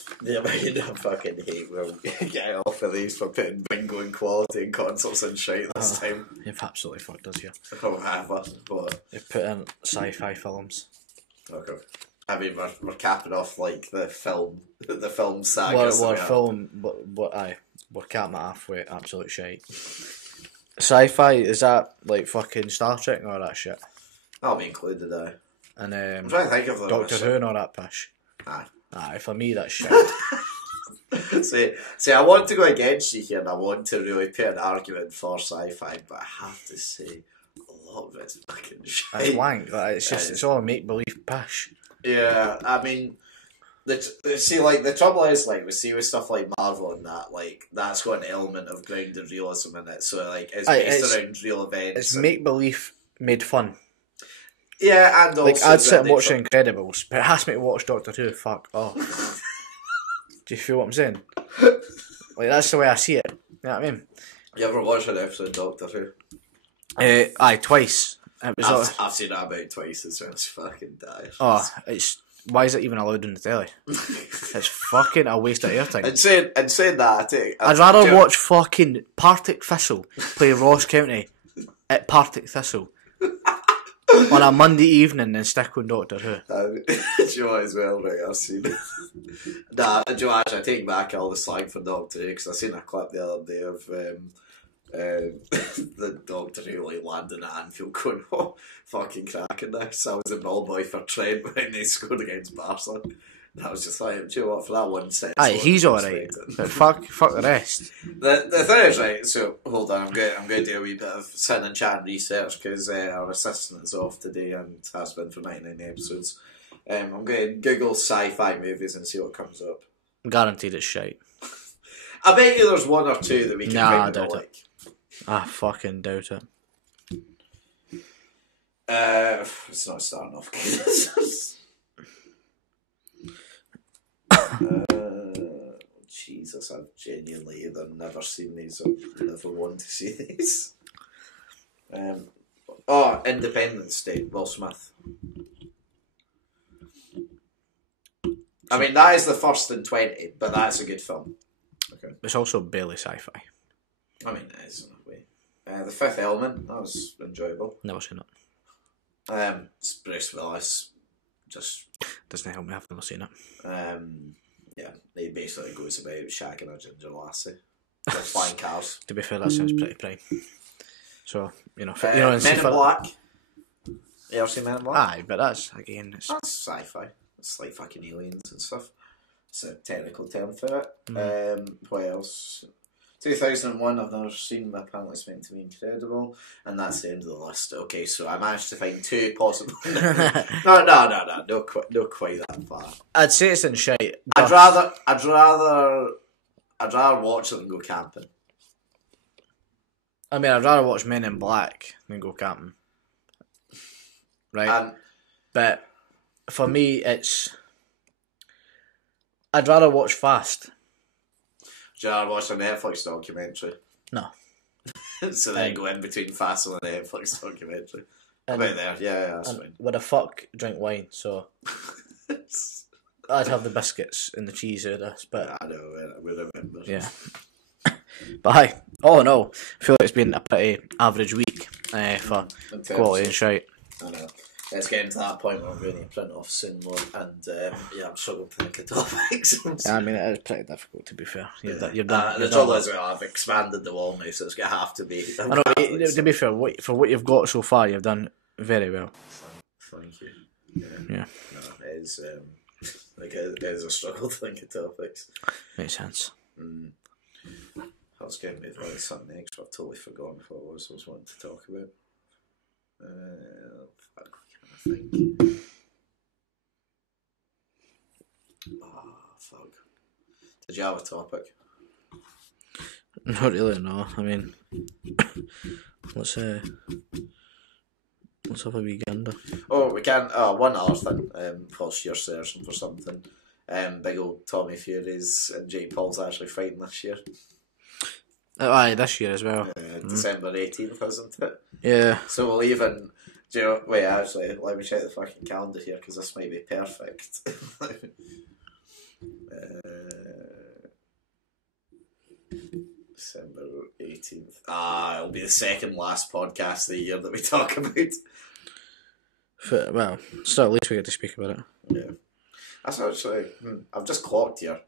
fucking hate we'll get off of these for putting bingo and quality in concerts and shite this time. You've absolutely fucked us here. Oh, have I? What? You've put in sci-fi films. Okay. I mean, we're capping off like the film saga. We're capping it off with absolute shite. Sci-fi, is that like fucking Star Trek and all that shit? That'll be included, And I'm trying to think of Doctor Who and all that pish. Aye, for me that's shit. See, I want to go against you here, and I want to really put an argument for sci-fi, but I have to say, a lot of it's fucking shit. It's wank. It's all make-believe pish. Yeah, I mean, the trouble is, like, with stuff like Marvel and that, like, that's got an element of grounded realism in it, so, like, it's based around real events. It's make-believe made fun. Yeah, and also... Like, I'd sit and watch The Incredibles, but it has me to watch Doctor Who, fuck off. Do you feel what I'm saying? Like, that's the way I see it. You know what I mean? You ever watched an episode of Doctor Who? Aye, twice. I've seen it about twice, it's just fucking dire. Oh, why is it even allowed on the telly? It's fucking a waste of airtime. And saying that, I'd rather watch fucking Partick Thistle play Ross County at Partick Thistle on a Monday evening and stick on Doctor Who. Do you know what as well, right? I've seen nah, do you know, actually, I take back all the slang for Doctor Who, because I seen a clip the other day of the Doctor Who like landing at Anfield going, oh, fucking cracking this. I was a ball boy for Trent when they scored against Barca. I was just like, do you know what, for that one set. Aye, he's alright. But fuck the rest. The thing is, right, so hold on, I'm going to do a wee bit of sitting and chat and research, because our assistant is off today and has been for 99 episodes. I'm going to Google sci-fi movies and see what comes up. Guaranteed it's shite. I bet you there's one or two that we can I kind doubt of it. like. I fucking doubt it. It's not starting off good. Jesus, I've genuinely either never seen these or never want to see these. Independence Day, Will Smith. I mean, that is the first in 20, but that's a good film. Okay. It's also barely sci-fi. I mean, it is in a way. The Fifth Element, that was enjoyable. Never seen it. It's Bruce Willis. Just doesn't help me. I've never seen it. Yeah, he basically goes about shagging a ginger lassie with flying cars. To be fair, that sounds pretty prime. So Men in Black. You ever seen Men in Black? Aye, but that's that's sci-fi. It's like fucking aliens and stuff. It's a technical term for it. What else? 2001, I've never seen, but apparently it's meant to be incredible. And that's the end of the list. Okay, so I managed to find two possible. No, quite that far. I'd say it's in shite. I'd rather watch it than go camping. I mean, I'd rather watch Men in Black than go camping. Right? But for me, I'd rather watch Fast. Do you rather watch a Netflix documentary? No. So then go in between Fast and a Netflix documentary. About there, yeah, that's fine. Would a fuck drink wine, so I'd have the biscuits and the cheese out of this, but... I know, we remember. Yeah. But hi, all in all, I feel like it's been a pretty average week for quality and shite. I know. It's getting to that point where I'm going to print off soon more, and I'm struggling to think of topics. Yeah, I mean, it is pretty difficult, to be fair. The trouble is, I've expanded the wall now, so it's going to have to be. I know, to be fair, for what you've got so far, you've done very well. Thank you. Yeah. No, it is a struggle to think of topics. Makes sense. I was getting me like something next, but I've totally forgotten what it was I was wanting to talk about. Think. Fuck. Did you have a topic? Not really, no. I mean, let's have a wee gander. Oh, we can. One other thing. Whilst you're searching for something, big old Tommy Fury's and Jake Paul's actually fighting this year. Oh, aye, this year as well. December 18th, isn't it? Yeah. So we'll even. Do you know, wait, actually, let me check the fucking calendar here, because this might be perfect. December 18th. It'll be the second last podcast of the year that we talk about. Well, so at least we get to speak about it. Yeah. That's actually, I've just clocked here.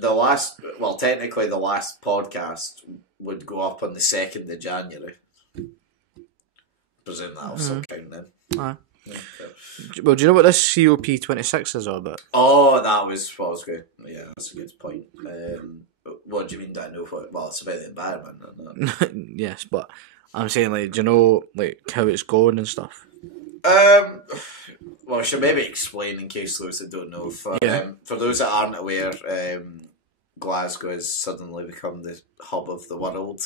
Technically the last podcast would go up on the 2nd of January. Presume that'll still count then. Aye. Yeah, well, do you know what this COP26 is all about? Oh, that was what I was going. Yeah, that's a good point. What do you mean? Do I know what? Well, it's about the environment, isn't it? Yes, but I'm saying, like, do you know, like, how it's going and stuff? Well, I should maybe explain in case those that don't know. For those that aren't aware, Glasgow has suddenly become the hub of the world,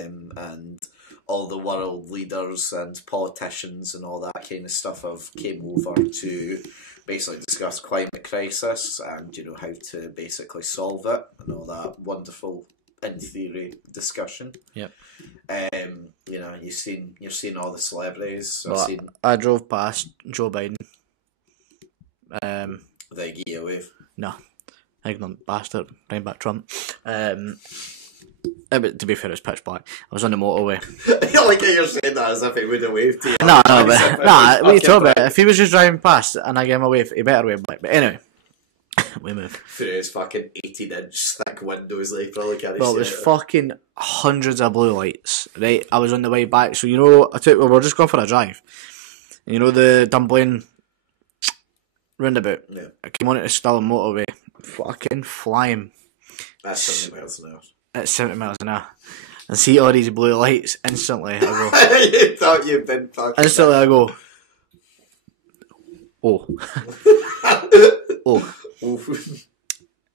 and all the world leaders and politicians and all that kind of stuff have came over to basically discuss climate crisis and, you know, how to basically solve it and all that wonderful, in theory, discussion. Yep. You know, you've seen all the celebrities. I drove past Joe Biden. They give you a wave. No. Ignorant bastard. Bring back Trump. But to be fair, it was pitch black. I was on the motorway. I like how you're saying that as if he would have waved to you. No, but what are you talking about? If he was just driving past and I gave him a wave, he better wave back. But anyway, we move. Through his fucking 18-inch thick windows, like, probably can't Well, see it was it. fucking hundreds of blue lights, right? I was on the way back, so we were just going for a drive. You know the Dunblane roundabout? Yeah. I came on it still motorway, fucking flying. That's 70 miles an hour. At 70 miles an hour. And see all these blue lights, instantly I go... You thought you'd been fucking... Instantly I go... Oh. Oh.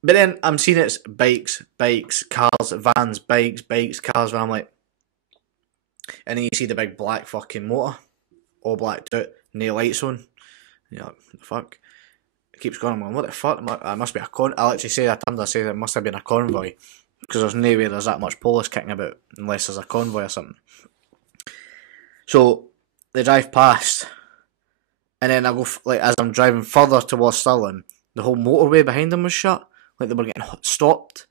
But then I'm seeing it's bikes, cars, vans, bikes, cars, and I'm like... And then you see the big black fucking motor, all blacked out, no lights on. And you're like, what the fuck? It keeps going, I'm going, what the fuck? It must be a con... I literally say that, I say it must have been a convoy. Because there's no way there's that much police kicking about unless there's a convoy or something. So they drive past, and then I go as I'm driving further towards Stirling, the whole motorway behind them was shut, like they were getting stopped,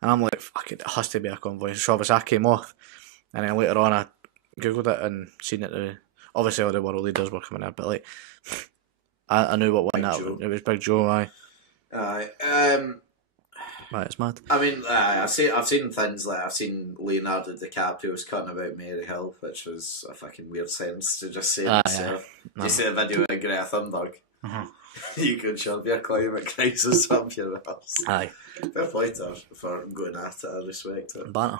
and I'm like, fuck it has to be a convoy. So obviously I came off, and then later on I googled it and seen it. Obviously all the world leaders were coming out, but like I knew what one that was. It was Big Joe. Aye. Right, it's mad. I mean, I've seen things like I've seen Leonardo DiCaprio was cutting about Mary Hill, which was a fucking weird sentence to just say. Yeah. Do you see the video of Greta Thunberg? Uh-huh. You could shove your climate crisis up your ass. Aye. Fair play to her for going at it. I respect it. Banter.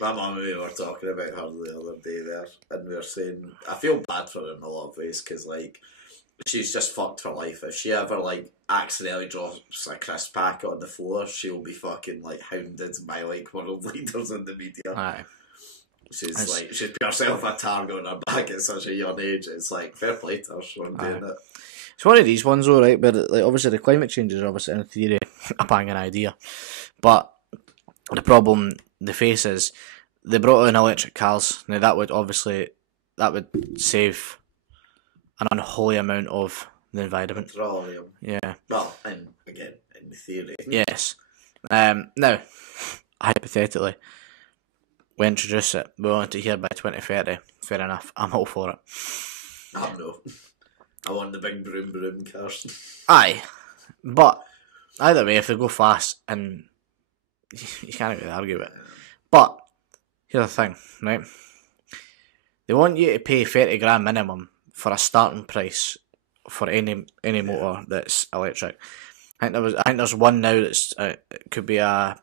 My mum and me were talking about her the other day there, and we were saying I feel bad for her in a lot of ways because like. She's just fucked for life. If she ever like accidentally drops a crisp packet on the floor, she'll be fucking like hounded by like world leaders in the media. Aye. She's put herself a target on her back at such a young age. It's like fair play to her for doing it. It's one of these ones though, right? But like obviously the climate change is obviously in theory a banging idea, but the problem they face is they brought in electric cars. Now that would save an unholy amount of the environment. Petroleum. Yeah. Well, and again, in theory. Yes. Now, hypothetically, we introduce it. We want it here by 2030. Fair enough. I'm all for it. I want the big broom cars. Aye. But, either way, if they go fast, and you can't really argue it. But, here's the thing, right? They want you to pay 30 grand minimum for a starting price for any motor that's electric. I think there's one now that's it could be I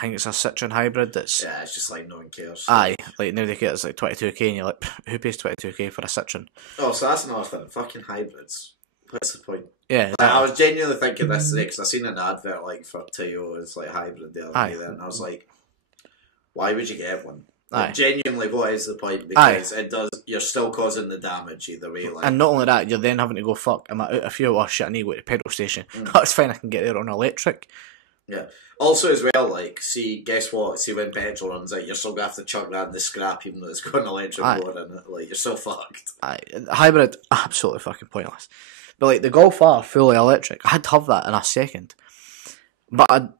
think it's a Citroen hybrid that's it's just like no one cares. Aye, like now they get it's like 22k and you're like, who pays 22k for a Citroen? Oh, so that's another thing. Fucking hybrids. What's the point? Yeah, I was genuinely thinking this today because I seen an advert like for Toyota's like hybrid the other day there, and I was like, why would you get one? Like, genuinely, what is the point? Because you're still causing the damage either way. Like. And not only that, you're then having to go, fuck, am I out of fuel? Oh shit, I need to go to the petrol station. That's fine, I can get there on electric. Yeah. Also, as well, like, guess what? See, when petrol runs out, you're still going to have to chuck that in the scrap even though it's got an electric motor in it. Like, you're so fucked. Aye. Hybrid, absolutely fucking pointless. But like, the Golf R, fully electric, I'd have that in a second. But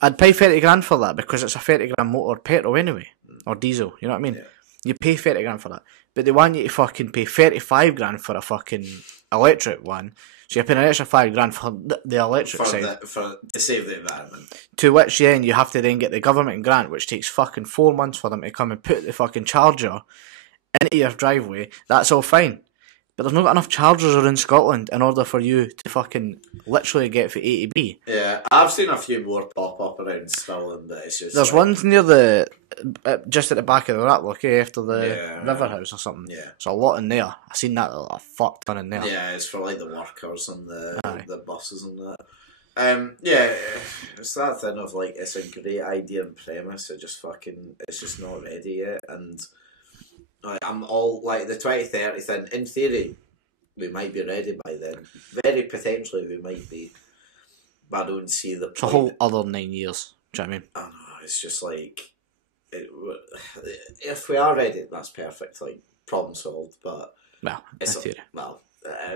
I'd pay 30 grand for that because it's a 30 grand motor petrol anyway. Or diesel, you know what I mean? Yeah. You pay 30 grand for that. But they want you to fucking pay 35 grand for a fucking electric one. So you're paying an extra 5 grand for the electric side. To save the environment. To which then you have to then get the government grant, which takes fucking 4 months for them to come and put the fucking charger into your driveway. That's all fine. But there's not got enough chargers around Scotland in order for you to fucking literally get from A to B. Yeah, I've seen a few more pop up around Stirling, but it's just... There's ones near just at the back of the Ratlock, after the River House or something. Yeah. There's a lot in there. I've seen that a fuck ton in there. Yeah, it's for like the workers and the buses and that. Yeah, it's that thing of like, it's a great idea and premise, it's just not ready yet, and... I'm all like the 2030 thing. In theory, we might be ready by then. Very potentially, we might be. But I don't see the point. It's a whole other 9 years. Do you know what I mean? I know. It's just like if we are ready, that's perfect. Like problem solved. But well, in theory. Well,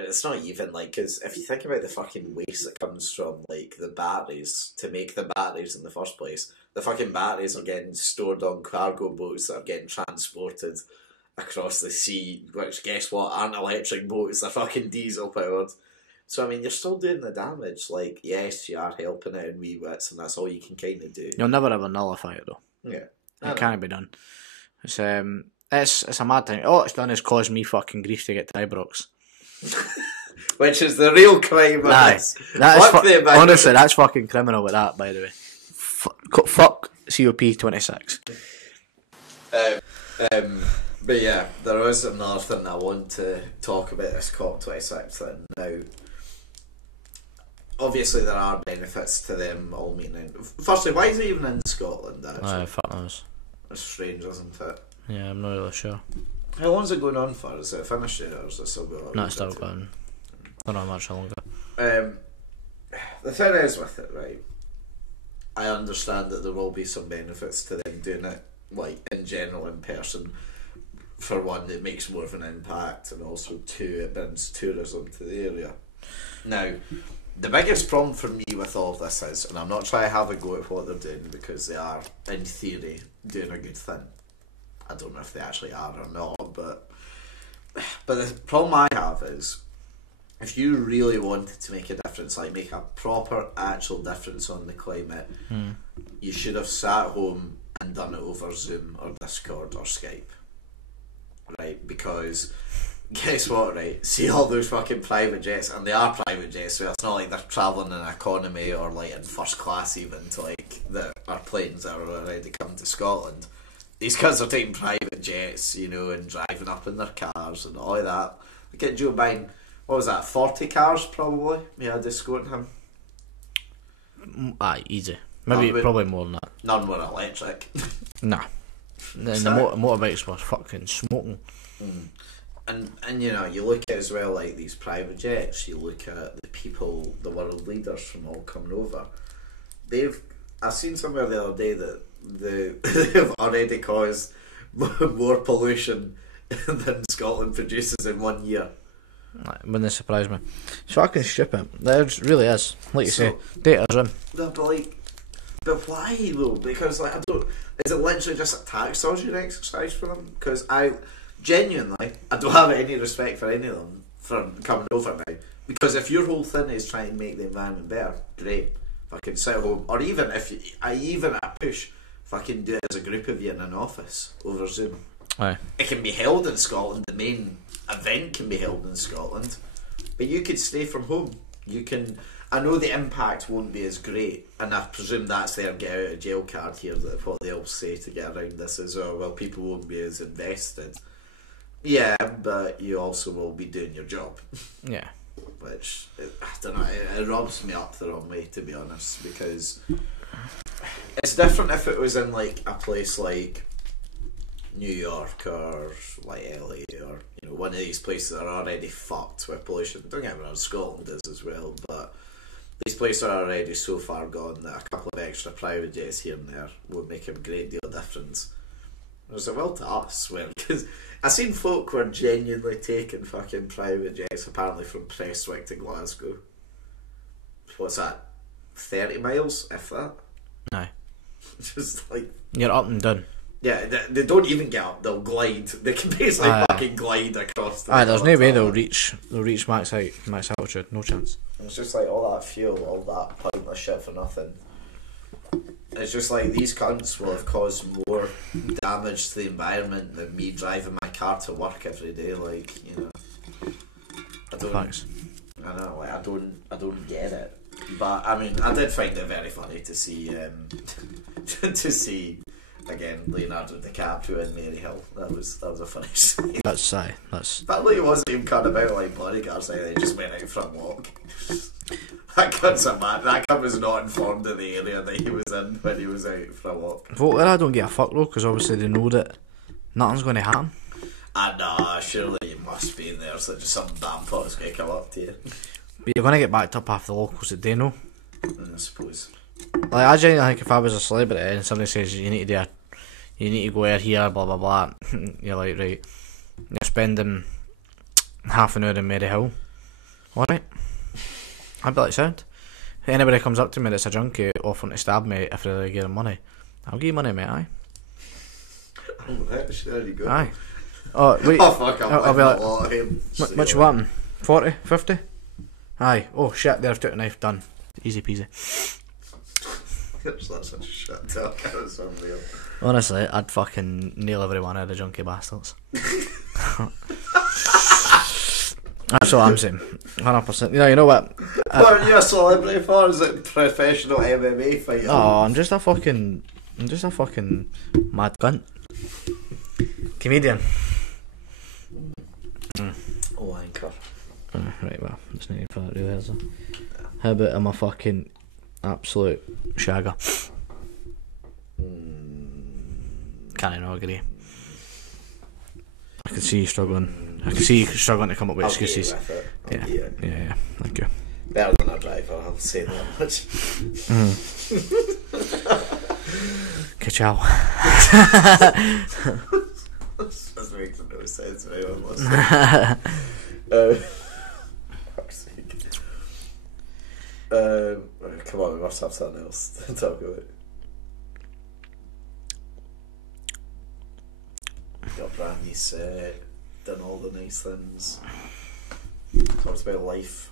it's not even like, because if you think about the fucking waste that comes from like the batteries to make the batteries in the first place, the fucking batteries are getting stored on cargo boats that are getting transported across the sea, which guess what, aren't electric boats, they're fucking diesel powered. So I mean, you're still doing the damage. Like, yes, you are helping it in wee bits, and that's all you can kind of do. You'll never ever nullify it though. Yeah, It can't be done. It's a mad thing. All it's done is cause me fucking grief to get to Ibrox. Which is the real crime of this. Honestly, that's fucking criminal with that, by the way. Fuck COP26. But yeah, there is another thing I want to talk about this COP26 thing. Now, obviously there are benefits to them all meeting. Firstly, why is it even in Scotland, actually? Fuck knows. It's strange, isn't it? Yeah, I'm not really sure. How long's it going on for? Is it finished yet, or is it still going on? No, it's still going. I don't know how much longer. The thing is with it, right, I understand that there will be some benefits to them doing it, like, in general, in person. For one, it makes more of an impact, and also two, it brings tourism to the area. Now, the biggest problem for me with all of this is, and I'm not trying to have a go at what they're doing, because they are, in theory, doing a good thing. I don't know if they actually are or not, but the problem I have is, if you really wanted to make a difference, like make a proper, actual difference on the climate, you should have sat home and done it over Zoom or Discord or Skype. Right, because guess what, right? See all those fucking private jets, and they are private jets, so it's not like they're travelling in economy or like in first class even to like our planes that are already coming to Scotland. These kids are taking private jets, you know, and driving up in their cars and all of that. Look at Joe Biden, what was that, 40 cars probably? We had escorting him. Aye, easy. Maybe probably more than that. None were electric. Nah. The motorbikes were fucking smoking. And you know, you look at as well like these private jets, you look at the people, the world leaders from all coming over. I seen somewhere the other day that they've already caused more pollution than Scotland produces in 1 year. Wouldn't surprise me. It's fucking stupid. There really is. Like you say, data's in. No, but why though? Because like, I don't. Is it literally just a tax dodging exercise for them? Because I don't have any respect for any of them from coming over now. Because if your whole thing is trying to make the environment better, great. Fucking sit home, or even if I push, fucking do it as a group of you in an office over Zoom. Aye. It can be held in Scotland. The main event can be held in Scotland, but you could stay from home. You can. I know the impact won't be as great, and I presume that's their get out of jail card here. That what they'll say to get around this is, oh well, people won't be as invested. Yeah, but you also will be doing your job. Yeah. Which, I don't know, it rubs me up the wrong way, to be honest, because it's different if it was in like a place like New York or like LA or, you know, one of these places that are already fucked with pollution. Don't get me wrong, Scotland is as well, but these places are already so far gone that a couple of extra private jets here and there would make a great deal of difference. There's a will to us, because I seen folk were genuinely taking fucking private jets, apparently from Prestwick to Glasgow. What's that? 30 miles, if that? Aye. Just like, you're up and done. Yeah, they don't even get up. They'll glide. They can basically fucking glide across the. There's no way they'll reach max height, max altitude. No chance. It's just like all that fuel, all that pointless shit for nothing. It's just like these cunts will have caused more damage to the environment than me driving my car to work every day. Like, you know, I don't. Thanks. I know, like I don't get it. But I mean, I did find it very funny to see to see again Leonardo DiCaprio and Mary Hill. That was a funny scene. That's But like, he wasn't even cutting about like bodyguards. Like, they just went out for a walk. That cunt's a man. That cunt was not informed of the area that he was in when he was out for a walk. Well, I don't get a fuck though, because obviously they know that nothing's going to happen. And surely you must be in there, so just some damn pot's going to come up to you. But you're going to get backed up after the locals that they know. I suppose. Like, I genuinely think if I was a celebrity and somebody says you need to go out here, blah blah blah, you're like, right, you're spending half an hour in Maryhill, Alright. I'd be like, sound. If anybody comes up to me that's a junkie offering to stab me if they give them money, I'll give you money, mate, aye. Oh, there you go. Aye. Oh, wait. Oh, fuck, I'll be like, a lot of him. much you want? 40? 50? Aye. Oh, shit, there, I've took a knife, done. Easy peasy. That's such a shit talk. That's unreal. Honestly, I'd fucking nail every one of the junkie bastards. That's what I'm saying. 100%. You know what? What are you a celebrity for? Is it professional MMA fighter? Oh, I'm just a fucking mad cunt. Comedian. Oh, anchor. Right, well, there's no need for that really, is there? How about I'm a fucking absolute shagger? Can't I not agree? I can see you struggling. I can see you struggling to come up with excuses. Yeah, thank you. Better than a driver, I'll say that much. Ka-chow. This makes no sense to anyone listening. Fuck's sake. Come on, we must have something else to talk about. Got brand new set, done all the nice things. Talks about life.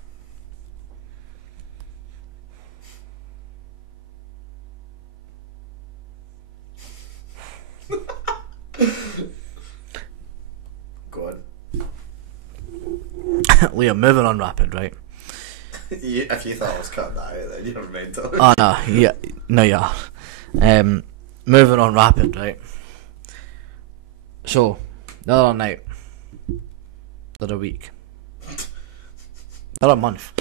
Go on. Liam, moving on rapid, right? If you thought I was cutting that out, then you're mental. Oh no, yeah, no you are. Moving on rapid, right? So, the other night, the other week, the other month.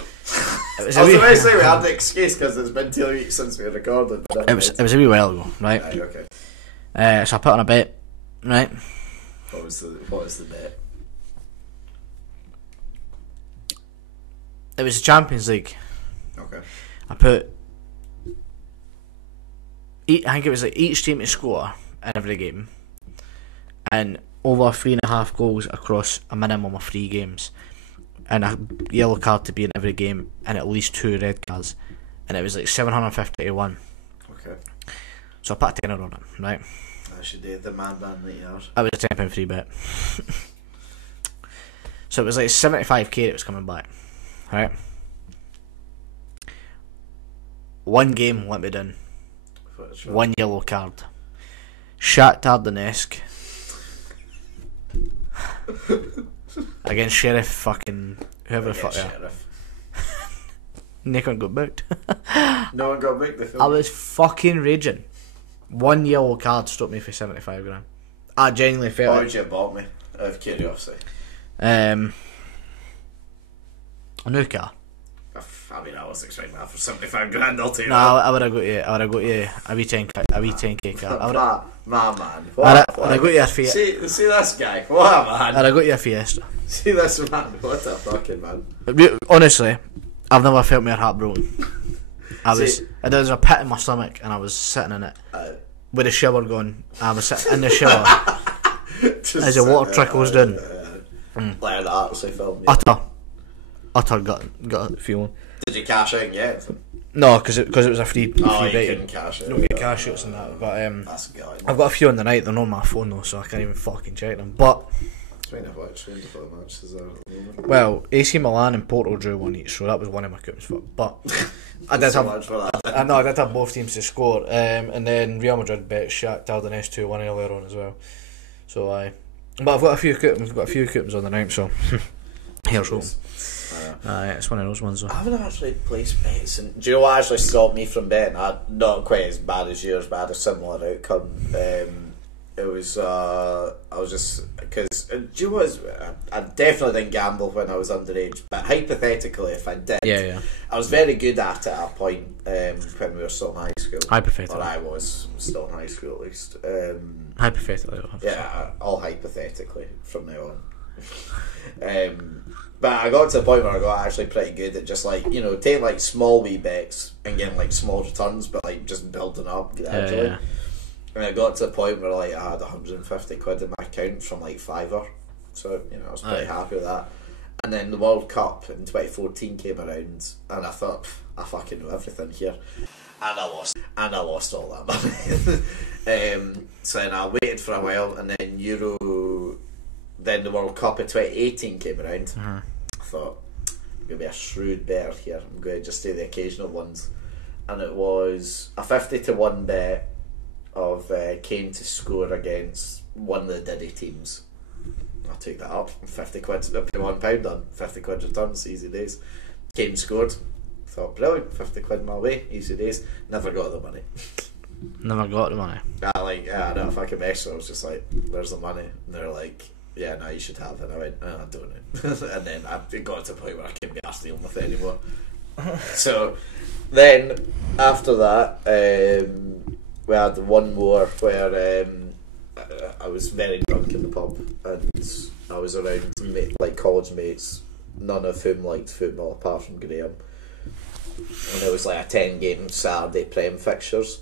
I was about to say we had the excuse because it's been 2 weeks since we recorded. But it was a wee while ago, right? Aye, okay. So I put on a bet, right? What was the bet? It was the Champions League. Okay. I put, I think it was like each team to score in every game, and over 3.5 goals across a minimum of 3 games, and a yellow card to be in every game, and at least 2 red cards, and it was like 750 to 1. Okay. So I put a tenner on it, right? I should do the man band that you are. That was a £10 free bet. So it was like 75k that was coming back, right? One game let me down. One yellow card. Shakhtar Donetsk against Sheriff fucking whoever the fuck they are. Sheriff. Nick one got booked. No one got booked the film. I was fucking raging. One yellow card stopped me for 75 grand. I genuinely felt Why like, would you have bought me? Out of curiosity. a new car. I mean, I was expecting that for 75 grand, I'll take No, that. I would have got you a wee 10k car. I would have My man. I got you a Fiat. See this guy. What a man. I'd have got you a Fiesta. See this man. What a fucking man. Honestly, I've never felt my heart broken. There was a pit in my stomach and I was sitting in it with the shower going. I was sitting in the shower as the water trickles down. Like an artsy film. Utter gut feeling. Did you cash out yet? No, because it was a free You bet. couldn't cash out. You don't get cash outs and that. But That's good. I've got a few on the night. They're not on my phone though, so I can't even fucking check them. But Trying to watch the matches there at the moment. well, AC Milan and Porto drew 1 each, so that was one of my coupons for. But I did So have. much for that. I know I did have both teams to score, and then Real Madrid bet Shakhtar Donetsk 2-1 earlier on as well. So but I've got a few coupons on the night, so here's home. It's one of those ones though. I haven't actually placed bets, and do you know what actually stopped me from betting? Not quite as bad as yours, but I had a similar outcome. It was I was just because do you know what? I definitely didn't gamble when I was underage, but hypothetically, if I did, Yeah. I was very good at it at a point when we were still in high school. Hypothetically. Or I was still in high school at least. Hypothetically, Yeah, all hypothetically from now on. But I got to the point where I got actually pretty good at just like, taking like small wee bets and getting like small returns, but like just building up gradually. Yeah. And I got to the point where like I had 150 quid in my account from like Fiverr, so I was pretty happy with that. And then the World Cup in 2014 came around, and I thought, I fucking know everything here. And I lost all that money. So then I waited for a while, and then then the World Cup in 2018 came around. I thought, I'm going to be a shrewd better here. I'm going to just do the occasional ones. And it was a 50-1 bet of Kane to score against one of the Diddy teams. I took that up. 50 quid, I put £1 on. 50 quid returns, easy days. Kane scored. Thought, brilliant, 50 quid my way, easy days. Never got the money. Never got the money. I know, if I could mess, I was just like, where's the money? And they're like, yeah, no, you should have it. And I went, oh, I don't know. And then it got to the point where I couldn't be asked dealing with it anymore. So then after that, we had one more where I was very drunk in the pub, and I was around like college mates, none of whom liked football apart from Graham. And it was like a 10-game Saturday Prem fixtures,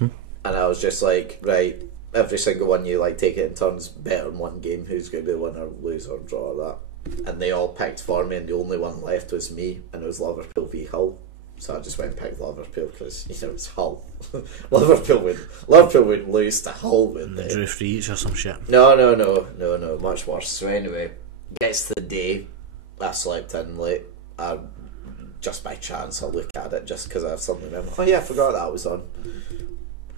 and I was just like, right, every single one you like take it in turns, bet on one game who's going to be the winner, lose or draw that. And they all picked for me, and the only one left was me, and it was Liverpool v Hull. So I just went and picked Liverpool because, you know, it's Hull. Liverpool would lose to Hull, wouldn't they? Drew 3 each or some shit. No, much worse. So anyway, gets to the day, I slept in late. Just by chance, I look at it just because I have something in. Oh yeah, I forgot that was on.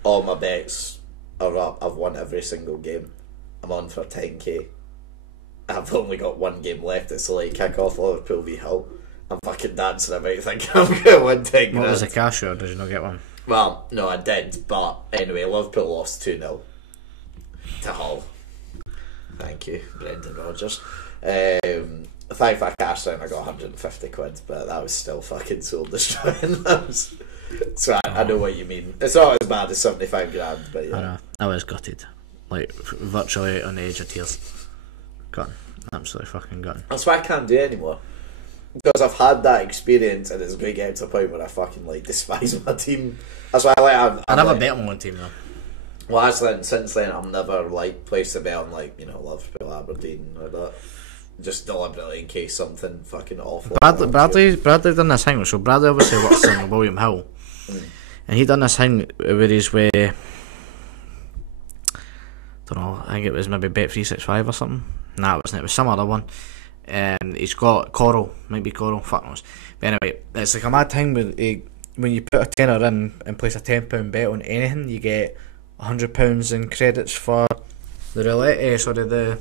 All my bets are up. I've won every single game. I'm on for 10k. I've only got one game left. It's a late kick off, Liverpool v Hull. I'm fucking dancing about thinking I'm going to win 10 grand. What was the cash, or did you not get one? Well, no, I did, but anyway, Liverpool lost 2-0 to Hull. Thank you, Brendan Rodgers. Thank I cashed out and I got 150 quid, but that was still fucking soul destroying. So I know what you mean. It's not as bad as 75 grand, but yeah. I know. I was gutted. Like, virtually on the edge of tears. Gutted. Absolutely fucking gutted. That's why I can't do it anymore. Because I've had that experience, and it's going to get to a point where I fucking like despise my team. That's why I never bet on one team though. Well, actually, since then I've never like placed a bet on like, you know, Liverpool, Aberdeen, or that. Just deliberately in case something fucking awful. Bradley done this thing. So Bradley obviously works in William Hill, and he done this thing where he's with, don't know, I think it was maybe Bet365 or something. Nah, it wasn't. It was some other one. He's got Coral, might be Coral, fuck knows. But anyway, it's like a mad thing when you put a tenner in and place a £10 bet on anything, you get £100 in credits for the roulette, the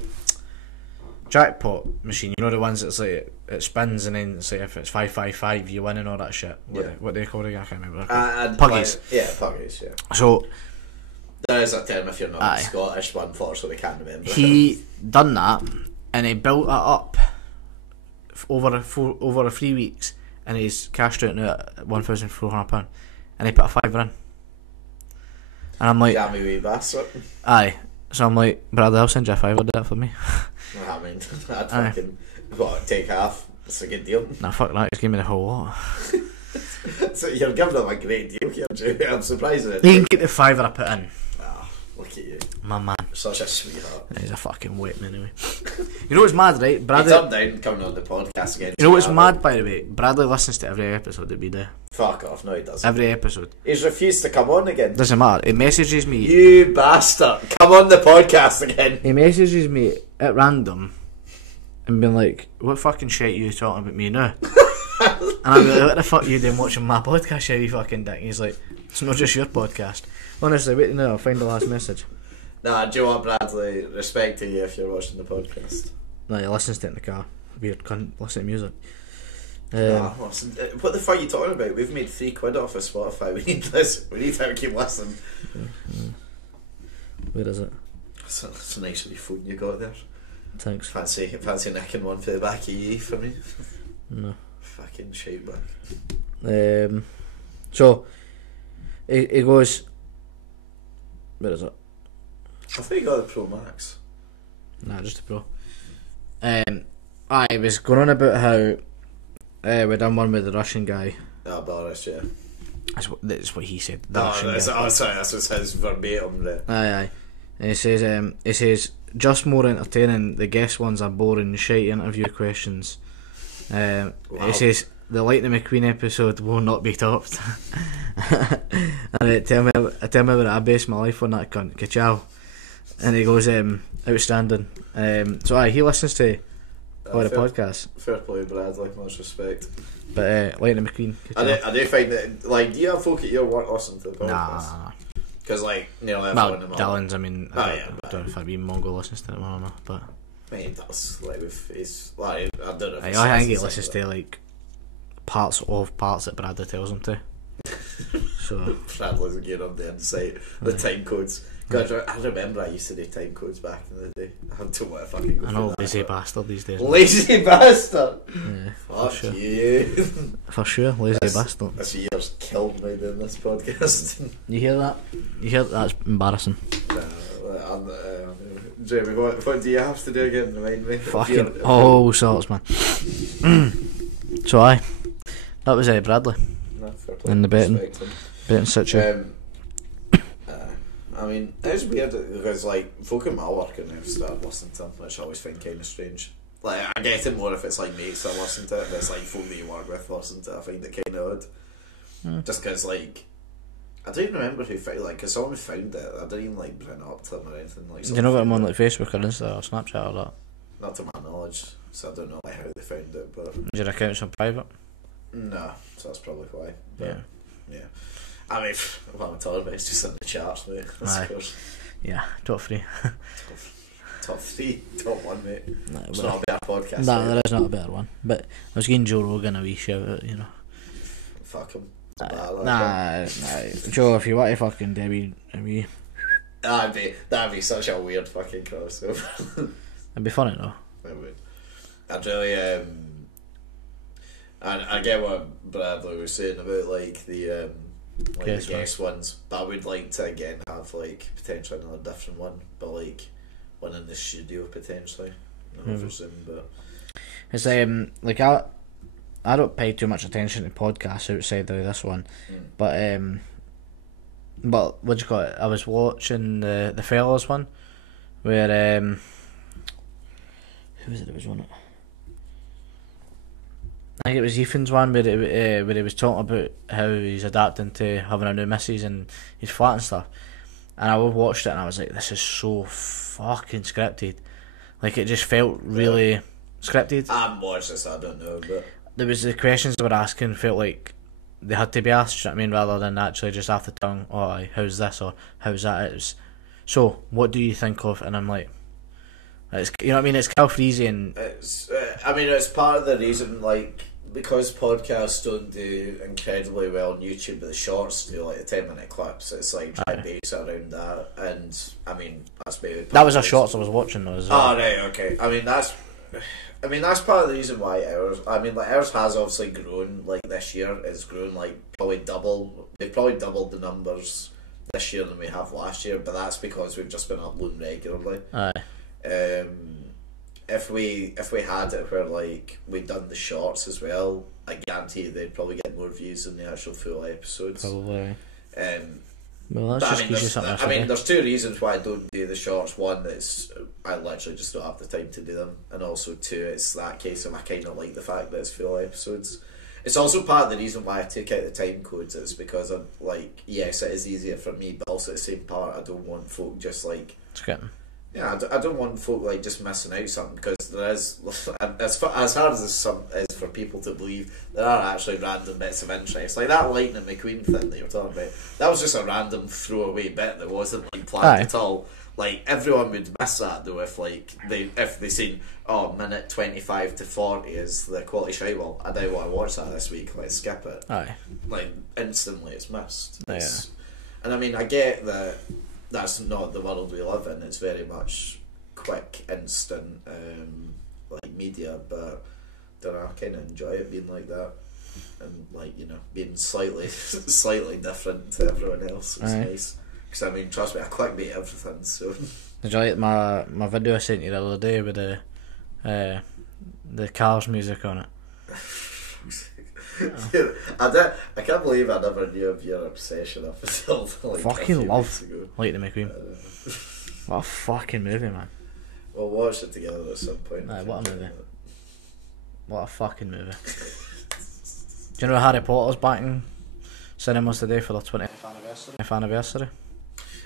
jackpot machine. You know, the ones that's like it spins and then it's like if it's 555 you win and all that shit. What they call it? I can't remember. Puggies. Puggies. Yeah. So there is a term if you're not Scottish, but unfortunately can't remember. He done that and he built it up over 3 weeks, and he's cashed out now at £1,400, and he put a fiver in. And I'm like, jammy wee bastard. Aye. So I'm like, Bradley, I'll send you a fiver, do that for me. I mean, I'd fucking take half. It's a good deal. Nah, fuck that, he's giving me the whole lot. So you're giving him a great deal here, Drew. I'm surprised at it. He can get the fiver I put in. Look at you. My man. Such a sweetheart. He's a fucking weight man anyway. You know what's mad, right? Bradley. He's up down coming on the podcast again. You know what's mad, by the way? Bradley listens to every episode that we do. Fuck off, no he doesn't. Every episode. He's refused to come on again. Doesn't matter. He messages me. You bastard. Come on the podcast again. He messages me at random and being like, what fucking shit are you talking about me now? And I'm like, what the fuck are you doing watching my podcast, you fucking dick? And he's like, it's not just your podcast. Honestly, wait now, I'll find the last message. Nah, do you know what, Bradley? Respect to you if you're watching the podcast. No, he listens to it in the car. Weird cunt, listen to music. Listen, what the fuck are you talking about? We've made £3 off of Spotify. We need this. We need to keep listening. Where is it? It's a nice wee phone you got there. Thanks. Fancy nicking one for the back of you for me? No. Fucking shite back. So he goes, where is it? I thought you got the Pro Max. Nah, just a Pro. I was going on about how we done one with the Russian guy. Boris, yeah. That's what he said. Sorry, that was his verbatim. Right? Aye. And he says, just more entertaining. The guest ones are boring, shite interview questions. Wow. It says the Lightning McQueen episode will not be topped. And tell me where I base my life on that cunt. Ka-chow. And he goes, outstanding. So he listens to all the podcasts. Fair play, Bradley. Much respect. But Lightning McQueen. I do find that, like, do you have folk at your work listening to the podcast? Nah. Because, like, nearly Well, everyone in my Dylan's, I mean, I don't know but if I'd be Mongo listens to it or not, but I mean, he does. Like, with his, like, I don't know if I think he listens to like parts that Bradley tells him to. So Bradley's again on the insight. The time codes. God, I remember I used to do time codes back in the day. I don't want to fucking go I know, through lazy that, bastard these days. Lazy bastard! Yeah, Fuck sure. you. For sure, lazy bastard. This year's killed me doing this podcast. You hear that? You hear that? That's embarrassing. Jamie, what do you have to do again? Remind me. Fucking all sorts, man. So that was Bradley No, fair play. in the betting situ. I mean, it's weird because, like, folk in my work and they've started listening to him, which I always find kind of strange. Like, I get it more if it's like mates that listen to it, but it's like folk that you work with listen to it. I find it kind of odd. Just because, like, I don't even remember who found, like, because someone found it. I didn't even, like, bring it up to them or anything. Like, Do you know what I'm on, like Facebook or Insta or Snapchat or that? Not to my knowledge, so I don't know, like, how they found it, but Is your account on private? no, so that's probably why. But, Yeah. I mean, what I'm talking about is just in the charts, mate. Aye. Yeah, top 3. Top 3, top 1, mate. Nah, It's not a better podcast. Nah, mate. there is not a better one. But I was giving Joe Rogan a wee shout out, you know. Fuck him. Nah, Joe, if you want to fucking do a wee, That'd be such a weird fucking crossover. it'd be funny though. It would. I'd really I get what Bradley was saying about like the guest ones, but I would like to again have like potentially another different one, but like one in the studio potentially, not over Zoom. But It's like I don't pay too much attention to podcasts outside of this one, but what do you call it? I was watching the fellas one, where who was it that was on it? I think it was Ethan's one where he was talking about how he's adapting to having a new missus and he's flat and stuff. And I watched it and I was like, this is so fucking scripted. Like, it just felt really scripted. I haven't watched this, I don't know, but There was the questions they were asking felt like they had to be asked, you know what I mean, rather than actually just off the tongue, oh, aye, how's this or how's that. It was, so, what do you think of? And I'm like, it's, you know what I mean, it's Cal Freezy and it's I mean, it's part of the reason, like, because podcasts don't do incredibly well on YouTube, but the shorts do like the 10-minute clips. It's like try to base it around that, and I mean that's maybe that was a shorts I was watching though as well. Oh right, okay. I mean that's part of the reason why ours. I mean, like, ours has obviously grown. Like this year, it's grown like probably double. They've probably doubled the numbers this year than we have last year, but that's because we've just been uploading regularly. Aye. If we had it where like we'd done the shorts as well, I guarantee you they'd probably get more views than the actual full episodes. Probably. But Well, that's just gives you something else to do. there's two reasons why I don't do the shorts. One, is I literally just don't have the time to do them, and also two, it's that case of I kind of like the fact that it's full episodes. It's also part of the reason why I took out the time codes. Is because I'm like, yes, it is easier for me, but also at the same part, I don't want folk just like. Skipping. Yeah, I don't want folk like just missing out something, because there is, as hard as this is for people to believe, there are actually random bits of interest. Like that Lightning McQueen thing that you're talking about, that was just a random throwaway bit that wasn't like planned at all. Like everyone would miss that though if they seen minute 25 to 40 is the quality shite. Well, I don't want to watch that this week. Let's skip it. Aye. Like instantly, it's missed. Yeah. And I mean, I get that. That's not the world we live in. It's very much quick, instant, like media. But don't know, I kind of enjoy it being like that, and like, you know, being slightly different to everyone else. It's nice, because I mean, trust me, I clickbait everything. So did you like my video I sent you the other day with the Cars music on it? I can't believe I never knew of your obsession up until like fucking love Lightning McQueen. What a fucking movie, man. We'll watch it together at some point. Aye, what a movie. What a fucking movie. Do you know Harry Potter's back in cinemas today for their 20th anniversary?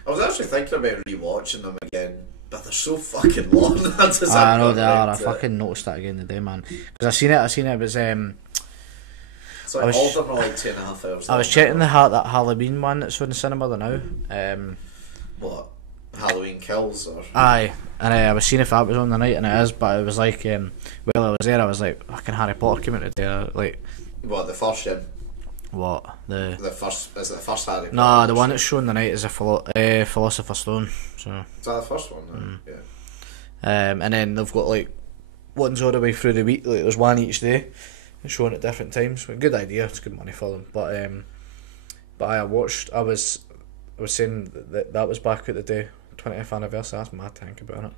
I was actually thinking about rewatching them again, but they're so fucking long. I know they are. I fucking noticed that again today, man. Because I seen it. It was it's like all of them are like 2.5 hours. I was checking that Halloween one that's on the cinema now. What? Halloween Kills or? Aye, and I was seeing if that was on the night, and it is. But it was like, while I was there, I was like, fucking Harry Potter came out today. Like, what, the first one? what the first? Is it the first Harry Potter? Nah, the one that's shown tonight is a Philosopher's Stone. So. Is that the first one? Mm. Yeah. And then they've got like ones all the way through the week. Like there's one each day, showing at different times. Good idea. It's good money for them. But I was saying that was back at the day 20th anniversary. That's mad to think about it.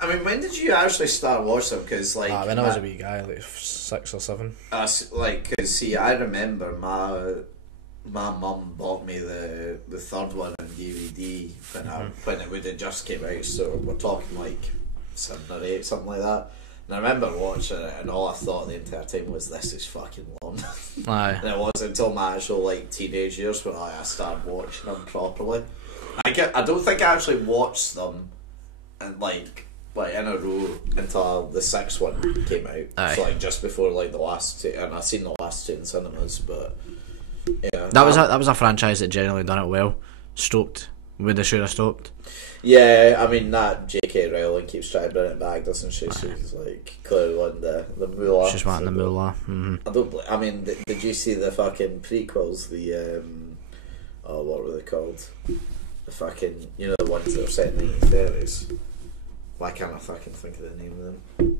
I mean, when did you actually start watching them? Because like, when I was a wee guy, like 6 or 7. Like, cause see, I remember my mum bought me the third one on DVD when it would have just came out. So we're talking like 7 or 8, something like that. And I remember watching it, and all I thought the entire time was, "This is fucking long." Aye. And it wasn't until my actual like teenage years when I started watching them properly. I don't think I actually watched them, and like in a row until the 6th one came out. Aye. So like just before like the last 2, and I've seen the last 2 in cinemas, but yeah. That was a franchise that generally done it well. Stopped. Would they should have stopped? Yeah, I mean that J.K. Rowling keeps trying to bring it back, doesn't she? She's like clearly won the moolah. She's wanting the moolah. Mm-hmm. I mean, did you see the fucking prequels? The what were they called? The fucking, you know, the ones that are set in the 1930s. Why can't I fucking think of the name of them?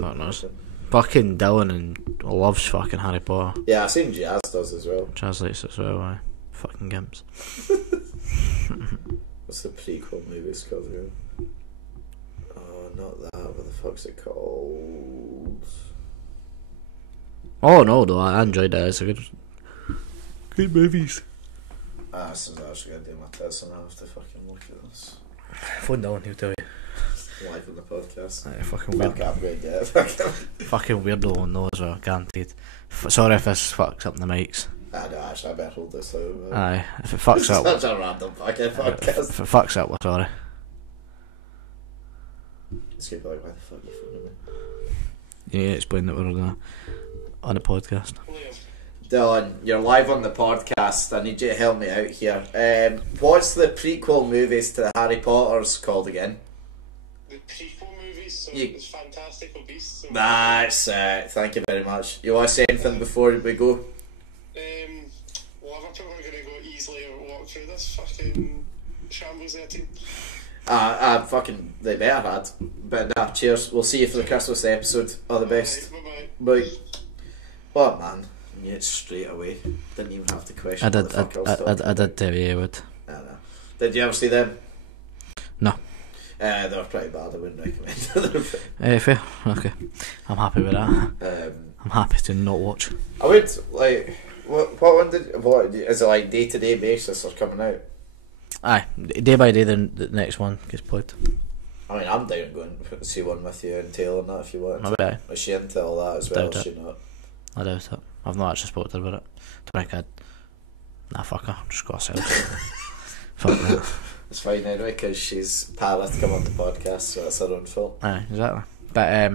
Not nice. Fucking Dylan loves fucking Harry Potter. Yeah, I've seen Jazz does as well. Translates as well, aye. Fucking gimps. What's the prequel movies called? Oh, not that. What the fuck's it called? Oh no, though I enjoyed it. It's a good movies. This is actually gonna do my test, and I have to fucking look at this. Phone Dylan, he'll tell you. Live on the podcast. Aye, fucking weird. I'm going to get it. Fucking weirdo on those, well, guaranteed. Sorry if this fucks up the mics. I know, actually, I better hold this out. Aye, if it fucks up. Such a random fucking podcast. If it fucks up, we're sorry. It's gonna be like, why the fuck are you phoning me? You need to explain that we're on the podcast. Dylan, you're live on the podcast. I need you to help me out here. What's the prequel movies to the Harry Potters called again? The prequel movies, so it's Fantastical Beasts. That's it. Thank you very much. You want to say anything before we go? Well, I'm probably going to go easily or walk through this fucking shambles there, team. Fucking, they better had. But nah, cheers. We'll see you for the Christmas episode. All the best. Bye-bye. Bye. What, man? I knew it straight away. Didn't even have to question. I did tell you I would. I know. Did you ever see them? No. They were pretty bad. I wouldn't recommend them. Fair. Okay. I'm happy with that. I'm happy to not watch. I would, like, what one is it, like day-to-day basis or coming out? Aye, day by day the next one gets played. I mean, I'm down going to see one with you and Taylor and that if you want. Maybe aye. Is she into all that as well, or is she not? I doubt it. I've not actually spoken to her about it. Don't think I'd... Nah, fuck her. Just got herself. Fuck that. It's fine anyway, because she's powerless to come on the podcast, so it's her own fault. Aye, exactly. But,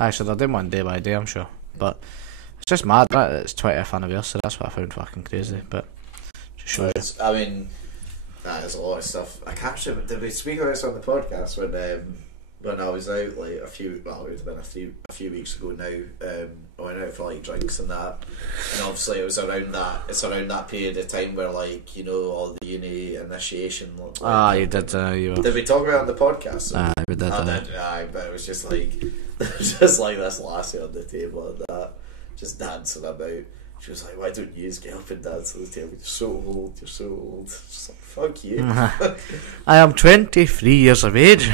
actually, they're doing one day by day, I'm sure. But it's just mad, that it's 20th anniversary. That's what I found fucking crazy. But just shows you. I mean, there's a lot of stuff. I can't remember, did we speak about this on the podcast when I was out, like it would have been a few weeks ago now. I went out for like drinks and that, and obviously it was around that period of time where, like, you know, all the uni initiation. Like, you did. Did we talk about it on the podcast? Aye, we did. Aye, but it was just like just like this lassie on the table and that, just dancing about. She was like, "Why don't you just get up and dance on the table? You're so old. You're so old." Just like, fuck you. I am 23 years of age.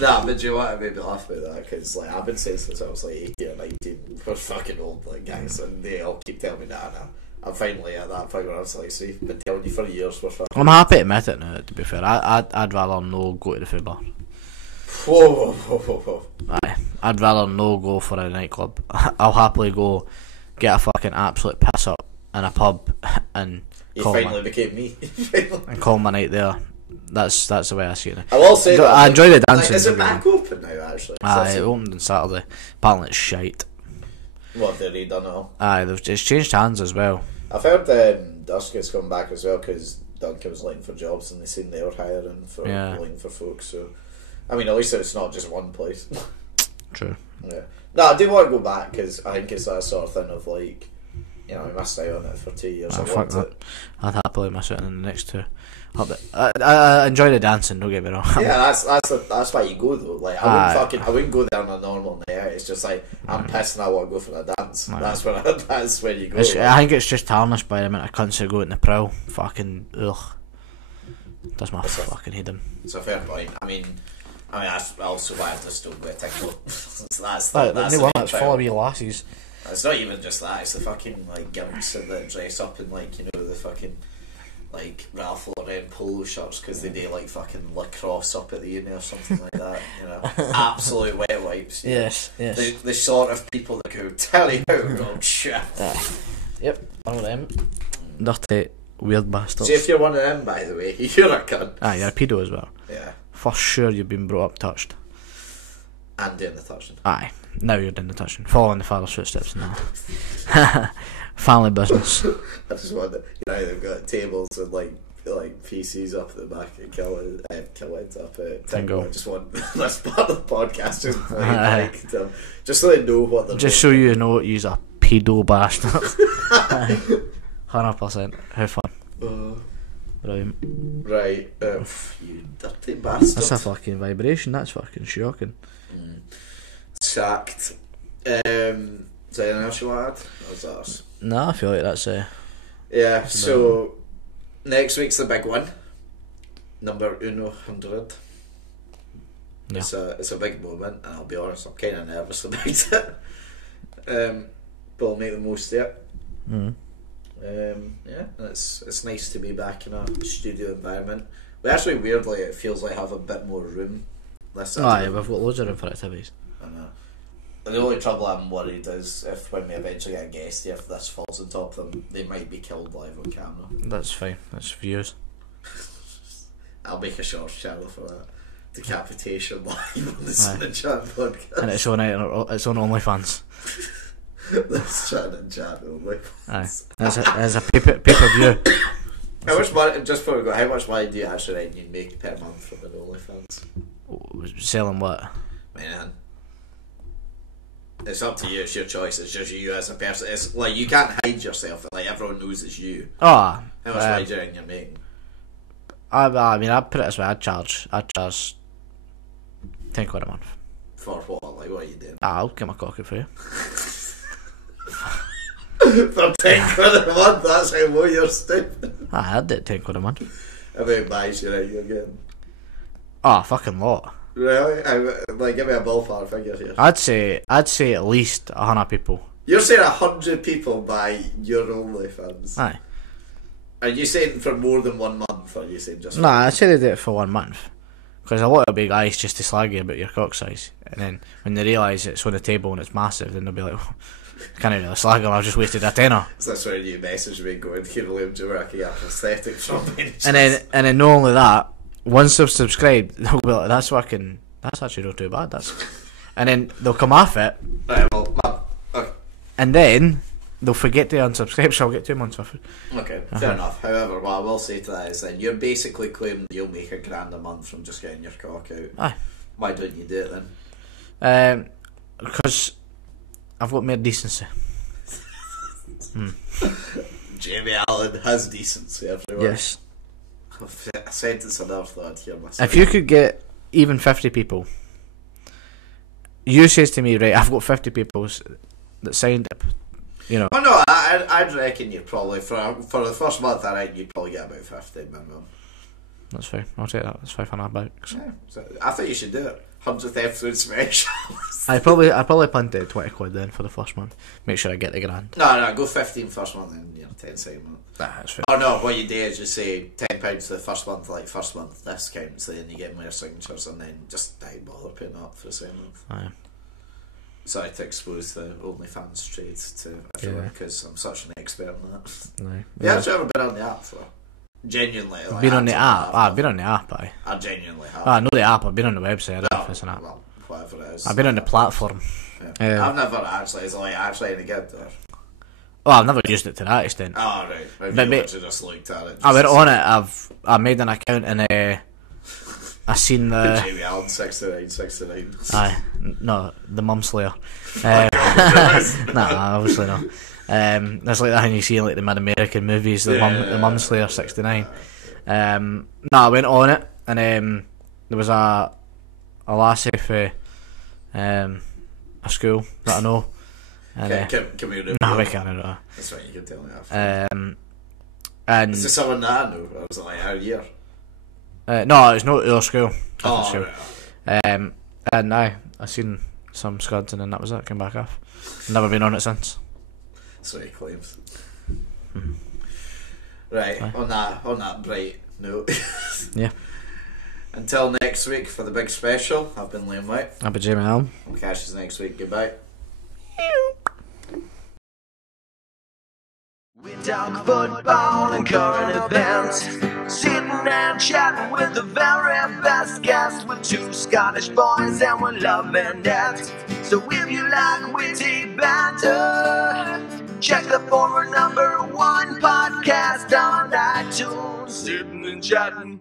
Nah, but do you know what? I made me laugh about that, because like I've been saying since I was like 18 or 19, we're fucking old, like, guys, and they all keep telling me nah. I'm finally at that point where I was like, see, I've been telling you for years we're fucking. I'm happy to admit it now, to be fair. I'd rather no go to the food bar. Whoa. Aye. I'd rather no go for a nightclub. I'll happily go get a fucking absolute piss up in a pub and You finally became me. and call my night there. That's the way I see it now. I will say that I enjoy the dancing. Like, is it back open now, actually? Aye, it opened on Saturday. Apparently it's shite. What, have they redone it all? Aye, it's changed hands as well. I've heard Dusket's come back as well because Duncan was looking for jobs and they seen they were hiring for looking for folks. So, I mean, at least it's not just one place. True. Yeah. No, I do want to go back because I think it's that sort of thing of like, you know, I missed out on it for 2 years. Fuck that. I'd happily miss it in the next two. I enjoy the dancing. Don't get me wrong. Yeah, that's why you go though. Like I wouldn't go there on a normal night. It's just like I'm pissed and I want to go for a dance. That's where you go. I think it's just tarnished by the amount of cunts who go in the prowl. Fucking ugh. That's my fucking hate them. It's a fair point. I mean that's also why I just don't go to TikTok. that's it's full of wee lassies. It's not even just that. It's the fucking like gimps that dress up in like, you know, the fucking like Ralph Lauren polo shirts because they do like fucking lacrosse up at the uni or something like that. You know, absolute wet wipes. Yes. The sort of people that go tell you how to shit. Yep, one of them. Dirty, weird bastards. See, if you're one of them, by the way, you're a cunt. Aye, you're a pedo as well. Yeah. For sure, you've been brought up touched. And doing the touching. Aye, now you're doing the touching. Following the father's footsteps now. Family business. I just wonder, you know, they've got tables and like PCs up at the back of Killheads up at Tingle. I just want that's part of the podcast just so they know what they're just doing. So you know you're a pedo bastard. 100%. How fun. Brilliant. Right, you dirty bastard. That's a fucking vibration, that's fucking shocking. Sacked. Is there anything else you want to add? Or is that us? No, I feel like that's yeah, so next week's the big one. Number 100. Yeah. It's a big moment, and I'll be honest, I'm kind of nervous about it. But I'll make the most of it. Yeah, and it's nice to be back in a studio environment. We actually, weirdly, it feels like I have a bit more room. Aye, we've got loads of room for activities. I know. The only trouble I'm worried is if when we eventually get a guest here, if this falls on top of them, they might be killed live on camera. That's fine, that's views. I'll make a short channel for that. Decapitation live on the Sin and Chat podcast. And it's on OnlyFans. That's Chat and Chat only. Aye. As a pay-per-view. How much money, just before we go, how much money do you actually reckon you'd make per month from the OnlyFans? Selling what? Man, it's up to you, it's your choice, it's just you as a person. It's like, you can't hide yourself, like everyone knows it's you. Oh, how much money do you reckon you're making? I mean, I'd put it this way, I'd charge £10 a month. For what? Like, what are you doing? I'll get my cock out for you. For £10 a month, that's how low you're stupid. I'd do £10 a month. How many buys you reckon you're getting? Oh, fucking lot. Really? Like, give me a ballpark figure here. I'd say at least 100 people. You're saying 100 people buy your OnlyFans? Aye. Are you saying for more than 1 month, or are you saying just... Nah, I'd say they do it for 1 month. Because a lot of big guys just to slag you about your cock size. And then when they realise it's on the table and it's massive, then they'll be like, oh, can't really slag him, I've just wasted a tenner. So that's where you message me going, here Liam, do you work at prosthetic from me? And then not only that, once they've subscribed, they'll be like, that's actually not too bad. And then they'll come off it. Right, well, okay. And then they'll forget to unsubscribe, so I'll get 2 months for it. Okay, fair enough. However, what I will say to that is then you're basically claiming that you'll make £1,000 a month from just getting your cock out. Aye. Why don't you do it then? Because I've got more decency. Jamie Allan has decency everywhere. Yes. A sentence I never thought I'd hear myself. If you could get even 50 people, you says to me, right, I've got 50 people that signed up, you know. Well, no, I'd reckon you'd probably, for the first month, I reckon you'd probably get about 50 minimum. That's fine, I'll take that, that's £500. Yeah, so I think you should do it. 100th episode special. I probably plan to 20 quid then for the first month. Make sure I get the grand. No, go 15 first month and 10 second month. Nah, that's fair. Oh no, what you do is just say £10 for the first month, like first month discounts, then you get more signatures, and then just don't bother putting up for the second month. Aye. sorry to expose the OnlyFans trade to everyone because I'm such an expert on that. No. Yeah, I've ever been on the app for genuinely. Like, Been on the app? I've been on the app, aye. I genuinely have. I know the app, I've been on the website, I don't know if it's an app. Well, whatever it is. I've been on the platform. Yeah. I've never actually, it's like actually any good or... Well, I've never used it to that extent. Oh, right. Maybe But you literally just looked at it. I went on it, I made an account and I seen the... Jamie Allan 69. Aye, no, the Mum Slayer. Nah, obviously not. That's like that thing you see in like the Mid-American movies, the Mum Slayer 69. No, I went on it and there was a lassie for a school that I know. And, can we reveal? No, we can't. No. That's right, you can tell me after. And is this someone that I know? Or was it like our year? no, it's not your school. Oh, school. Right. And I seen some scuds and then that was it. Came back off. Never been on it since. So he claims. Right, on that bright note. Yeah. Until next week for the big special, I've been Liam Whyte. I've been Jamie Allan. We'll catch you next week. Goodbye. We talk football and current events, sitting and chatting with the very best guests, with two Scottish boys and we're loving it. So if you like witty banter, check the former #1 podcast on iTunes. Sitting and chatting.